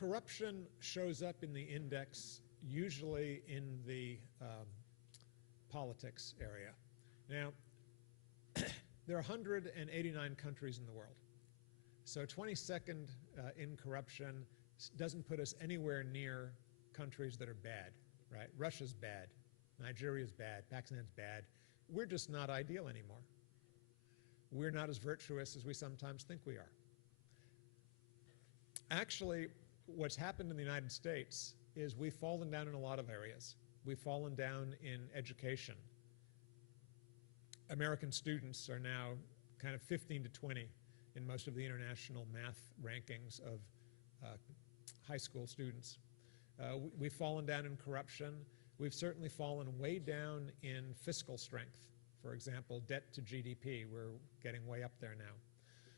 Corruption shows up in the index, usually in the politics area. Now, there are 189 countries in the world. So 22nd in corruption doesn't put us anywhere near countries that are bad, right? Russia's bad. Nigeria's bad. Pakistan's bad. we're just not ideal anymore. We're not as virtuous as we sometimes think we are. Actually, what's happened in the United States is we've fallen down in a lot of areas. We've fallen down in education. American students are now kind of 15 to 20 in most of the international math rankings of high school students. We've fallen down in corruption. We've certainly fallen way down in fiscal strength. For example, debt to GDP, we're getting way up there now.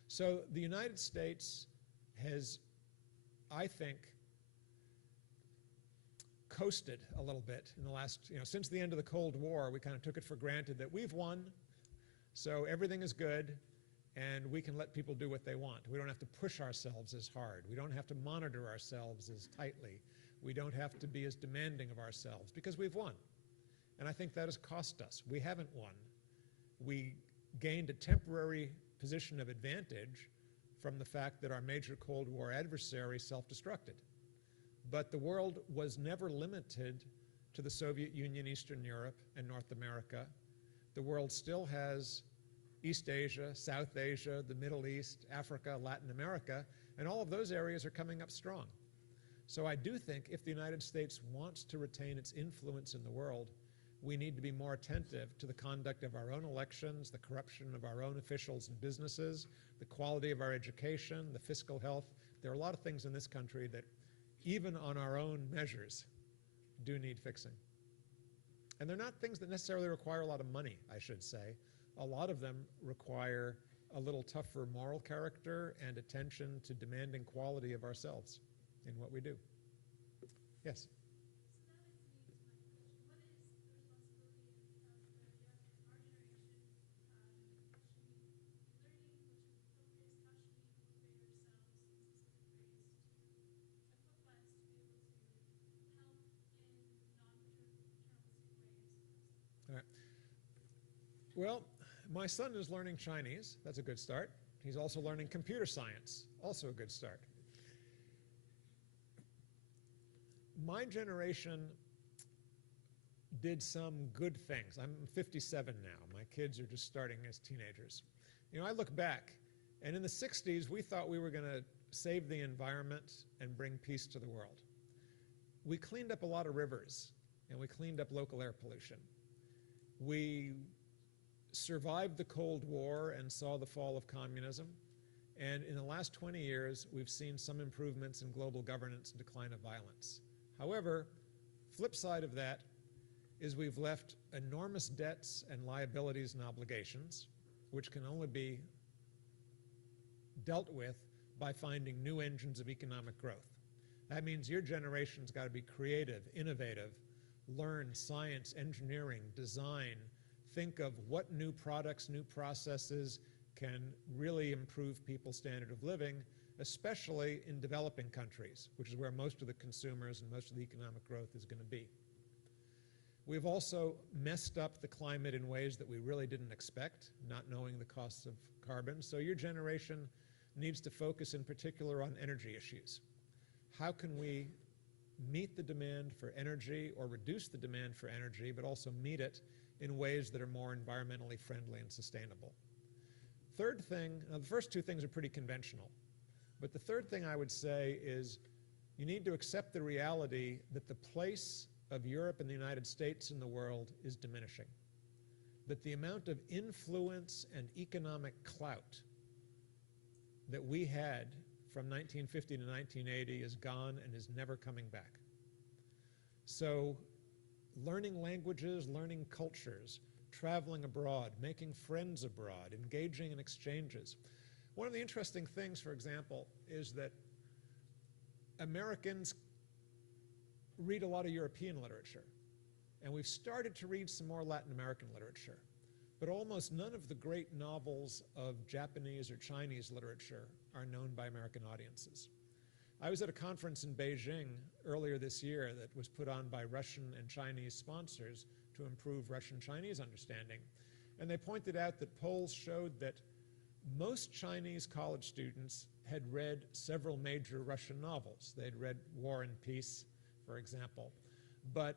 So the United States has, I think, coasted a little bit in the last, since the end of the Cold War, we kind of took it for granted that we've won, so everything is good, and we can let people do what they want. We don't have to push ourselves as hard. We don't have to monitor ourselves as tightly. We don't have to be as demanding of ourselves because we've won. And I think that has cost us. We haven't won. We gained a temporary position of advantage from the fact that our major Cold War adversary self-destructed. But the world was never limited to the Soviet Union, Eastern Europe, and North America. The world still has East Asia, South Asia, the Middle East, Africa, Latin America, and all of those areas are coming up strong. So I do think if the United States wants to retain its influence in the world, we need to be more attentive to the conduct of our own elections, the corruption of our own officials and businesses, the quality of our education, the fiscal health. There are a lot of things in this country that, even on our own measures, do need fixing. And they're not things that necessarily require a lot of money, I should say. A lot of them require a little tougher moral character and attention to demanding quality of ourselves in what we do. Yes? Well, my son is learning Chinese. That's a good start. He's also learning computer science. Also a good start. My generation did some good things. I'm 57 now. My kids are just starting as teenagers. I look back, and in the 60s, we thought we were going to save the environment and bring peace to the world. We cleaned up a lot of rivers, and we cleaned up local air pollution. We survived the Cold War and saw the fall of communism. And in the last 20 years, we've seen some improvements in global governance and decline of violence. However, flip side of that is we've left enormous debts and liabilities and obligations, which can only be dealt with by finding new engines of economic growth. That means your generation's got to be creative, innovative, learn science, engineering, design, think of what new products, new processes can really improve people's standard of living, especially in developing countries, which is where most of the consumers and most of the economic growth is going to be. We've also messed up the climate in ways that we really didn't expect, not knowing the costs of carbon. So your generation needs to focus in particular on energy issues. How can we meet the demand for energy or reduce the demand for energy, but also meet it in ways that are more environmentally friendly and sustainable? Third thing, now the first two things are pretty conventional, but the third thing I would say is you need to accept the reality that the place of Europe and the United States in the world is diminishing, that the amount of influence and economic clout that we had from 1950 to 1980 is gone and is never coming back. So learning languages, learning cultures, traveling abroad, making friends abroad, engaging in exchanges. One of the interesting things, for example, is that Americans read a lot of European literature, and we've started to read some more Latin American literature, but almost none of the great novels of Japanese or Chinese literature are known by American audiences. I was at a conference in Beijing earlier this year that was put on by Russian and Chinese sponsors to improve Russian-Chinese understanding. And they pointed out that polls showed that most Chinese college students had read several major Russian novels. They'd read War and Peace, for example. But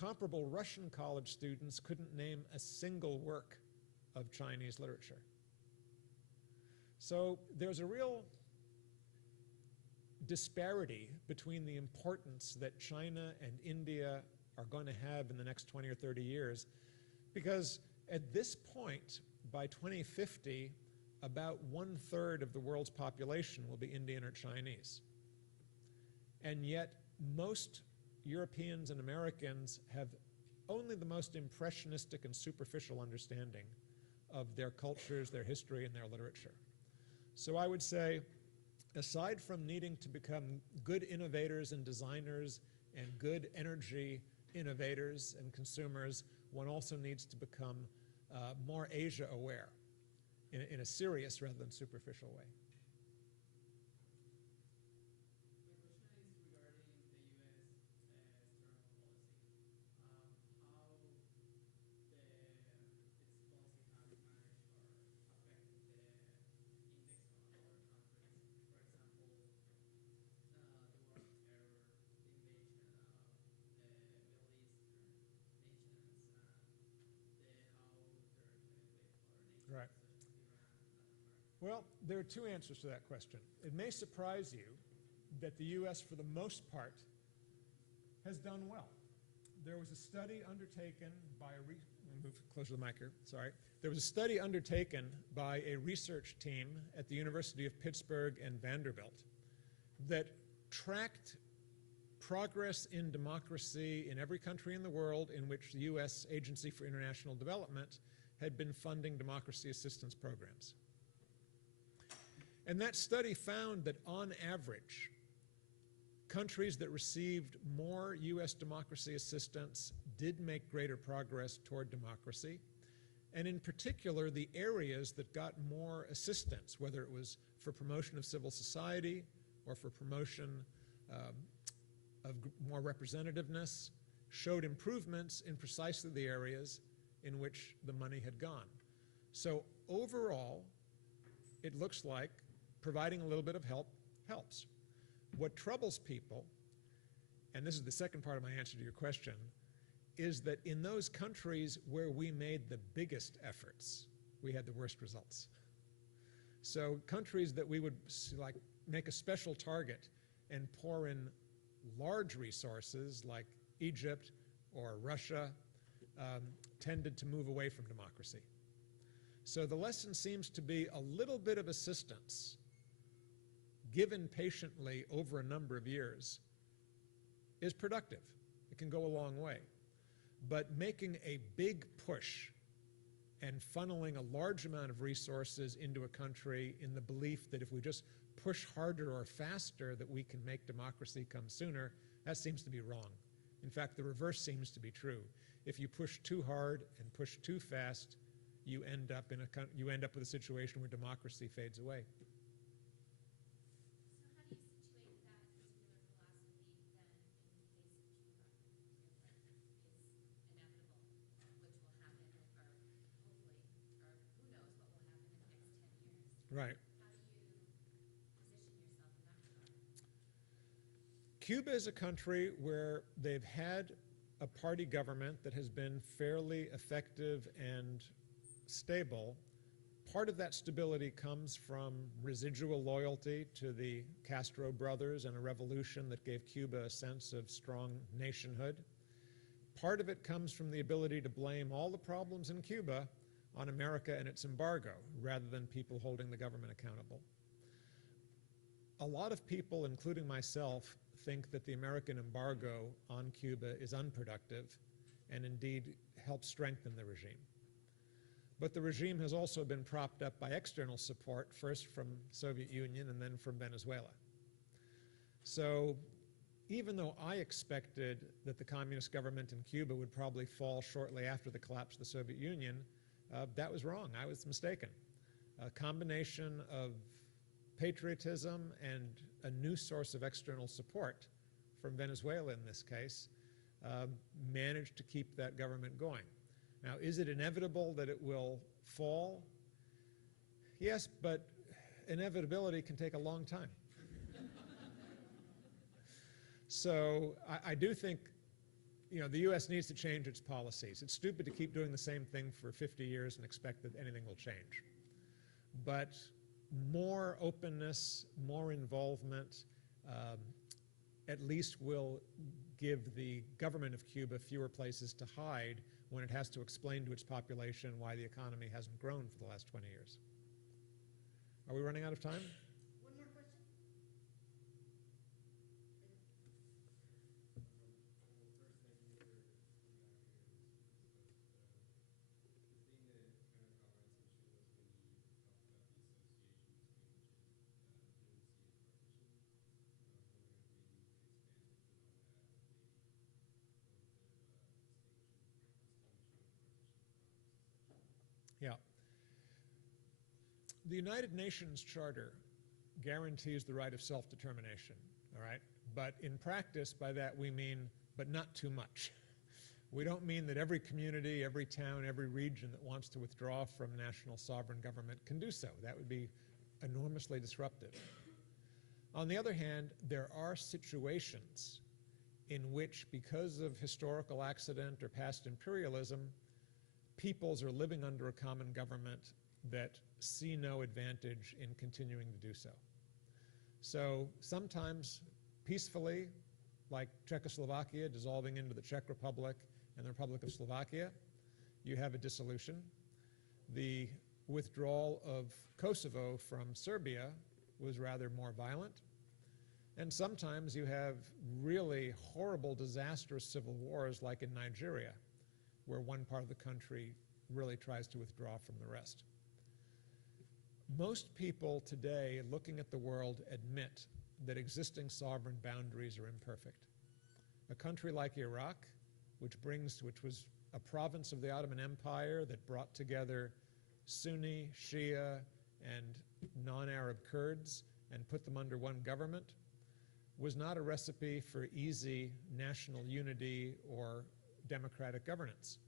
comparable Russian college students couldn't name a single work of Chinese literature. So there's a real disparity between the importance that China and India are going to have in the next 20 or 30 years, because at this point, by 2050, about 1/3 of the world's population will be Indian or Chinese. And yet, most Europeans and Americans have only the most impressionistic and superficial understanding of their cultures, their history, and their literature. So I would say, aside from needing to become good innovators and designers and good energy innovators and consumers, one also needs to become more Asia aware in a serious rather than superficial way. Right. Well, there are two answers to that question. It may surprise you that the U.S., for the most part, has done well. There was a study undertaken by move closer to the mic here, sorry. There was a study undertaken by a research team at the University of Pittsburgh and Vanderbilt that tracked progress in democracy in every country in the world in which the U.S. Agency for International Development had been funding democracy assistance programs. And that study found that on average, countries that received more U.S. democracy assistance did make greater progress toward democracy. And in particular, the areas that got more assistance, whether it was for promotion of civil society or for promotion of more representativeness, showed improvements in precisely the areas in which the money had gone. So overall, it looks like providing a little bit of help helps. What troubles people, and this is the second part of my answer to your question, is that in those countries where we made the biggest efforts, we had the worst results. So countries that we would like make a special target and pour in large resources like Egypt or Russia tended to move away from democracy. So the lesson seems to be a little bit of assistance given patiently over a number of years is productive. It can go a long way. But making a big push and funneling a large amount of resources into a country in the belief that if we just push harder or faster that we can make democracy come sooner, that seems to be wrong. In fact, the reverse seems to be true. If you push too hard and push too fast, you end up with a situation where democracy fades away. Right. Cuba is a country where they've had a party government that has been fairly effective and stable. Part of that stability comes from residual loyalty to the Castro brothers and a revolution that gave Cuba a sense of strong nationhood. Part of it comes from the ability to blame all the problems in Cuba on America and its embargo, rather than people holding the government accountable. A lot of people, including myself, think that the American embargo on Cuba is unproductive and indeed helps strengthen the regime. But the regime has also been propped up by external support, first from the Soviet Union and then from Venezuela. So even though I expected that the communist government in Cuba would probably fall shortly after the collapse of the Soviet Union, that was wrong. I was mistaken. A combination of patriotism and a new source of external support from Venezuela in this case managed to keep that government going. Now, is it inevitable that it will fall? Yes, but inevitability can take a long time. So I do think the U.S. needs to change its policies. It's stupid to keep doing the same thing for 50 years and expect that anything will change. But more openness, more involvement, at least will give the government of Cuba fewer places to hide when it has to explain to its population why the economy hasn't grown for the last 20 years. Are we running out of time? One more question? Yeah. The United Nations Charter guarantees the right of self-determination, all right? But in practice, by that we mean, but not too much. We don't mean that every community, every town, every region that wants to withdraw from national sovereign government can do so. That would be enormously disruptive. On the other hand, there are situations in which, because of historical accident or past imperialism, peoples are living under a common government that see no advantage in continuing to do so. So sometimes peacefully, like Czechoslovakia dissolving into the Czech Republic and the Republic of Slovakia, you have a dissolution. The withdrawal of Kosovo from Serbia was rather more violent. And sometimes you have really horrible, disastrous civil wars like in Nigeria, where one part of the country really tries to withdraw from the rest. Most people today looking at the world admit that existing sovereign boundaries are imperfect. A country like Iraq, which was a province of the Ottoman Empire that brought together Sunni, Shia, and non-Arab Kurds and put them under one government, was not a recipe for easy national unity or democratic governance.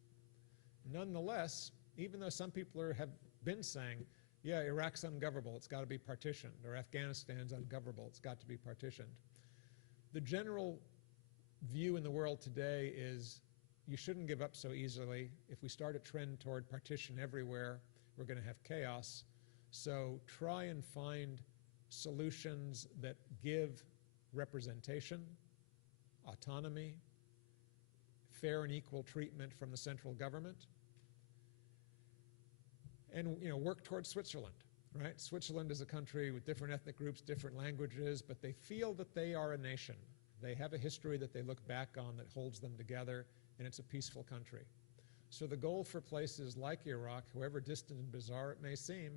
Nonetheless, even though some people have been saying, yeah, Iraq's ungovernable, it's got to be partitioned, or Afghanistan's ungovernable, it's got to be partitioned, the general view in the world today is you shouldn't give up so easily. If we start a trend toward partition everywhere, we're going to have chaos. So try and find solutions that give representation, autonomy, fair and equal treatment from the central government, and work towards Switzerland, right? Switzerland is a country with different ethnic groups, different languages, but they feel that they are a nation. They have a history that they look back on that holds them together, and it's a peaceful country. So the goal for places like Iraq, however distant and bizarre it may seem,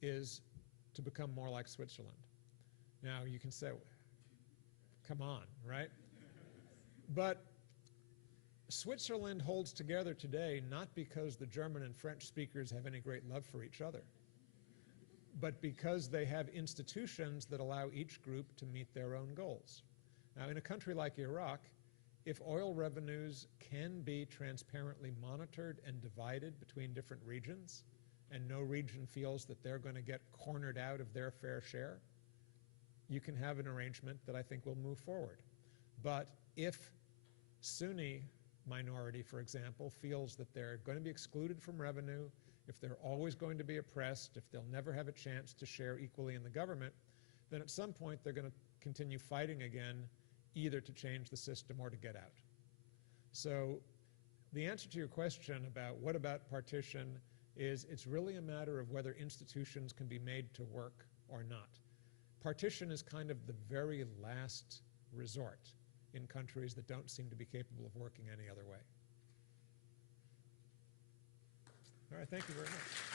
is to become more like Switzerland. Now, you can say, come on, right? But Switzerland holds together today not because the German and French speakers have any great love for each other, but because they have institutions that allow each group to meet their own goals. Now, in a country like Iraq, if oil revenues can be transparently monitored and divided between different regions, and no region feels that they're going to get cornered out of their fair share, you can have an arrangement that I think will move forward. But if Sunni minority, for example, feels that they're going to be excluded from revenue, if they're always going to be oppressed, if they'll never have a chance to share equally in the government, then at some point they're going to continue fighting again, either to change the system or to get out. So the answer to your question about what about partition is it's really a matter of whether institutions can be made to work or not. Partition is kind of the very last resort in countries that don't seem to be capable of working any other way. All right, thank you very much.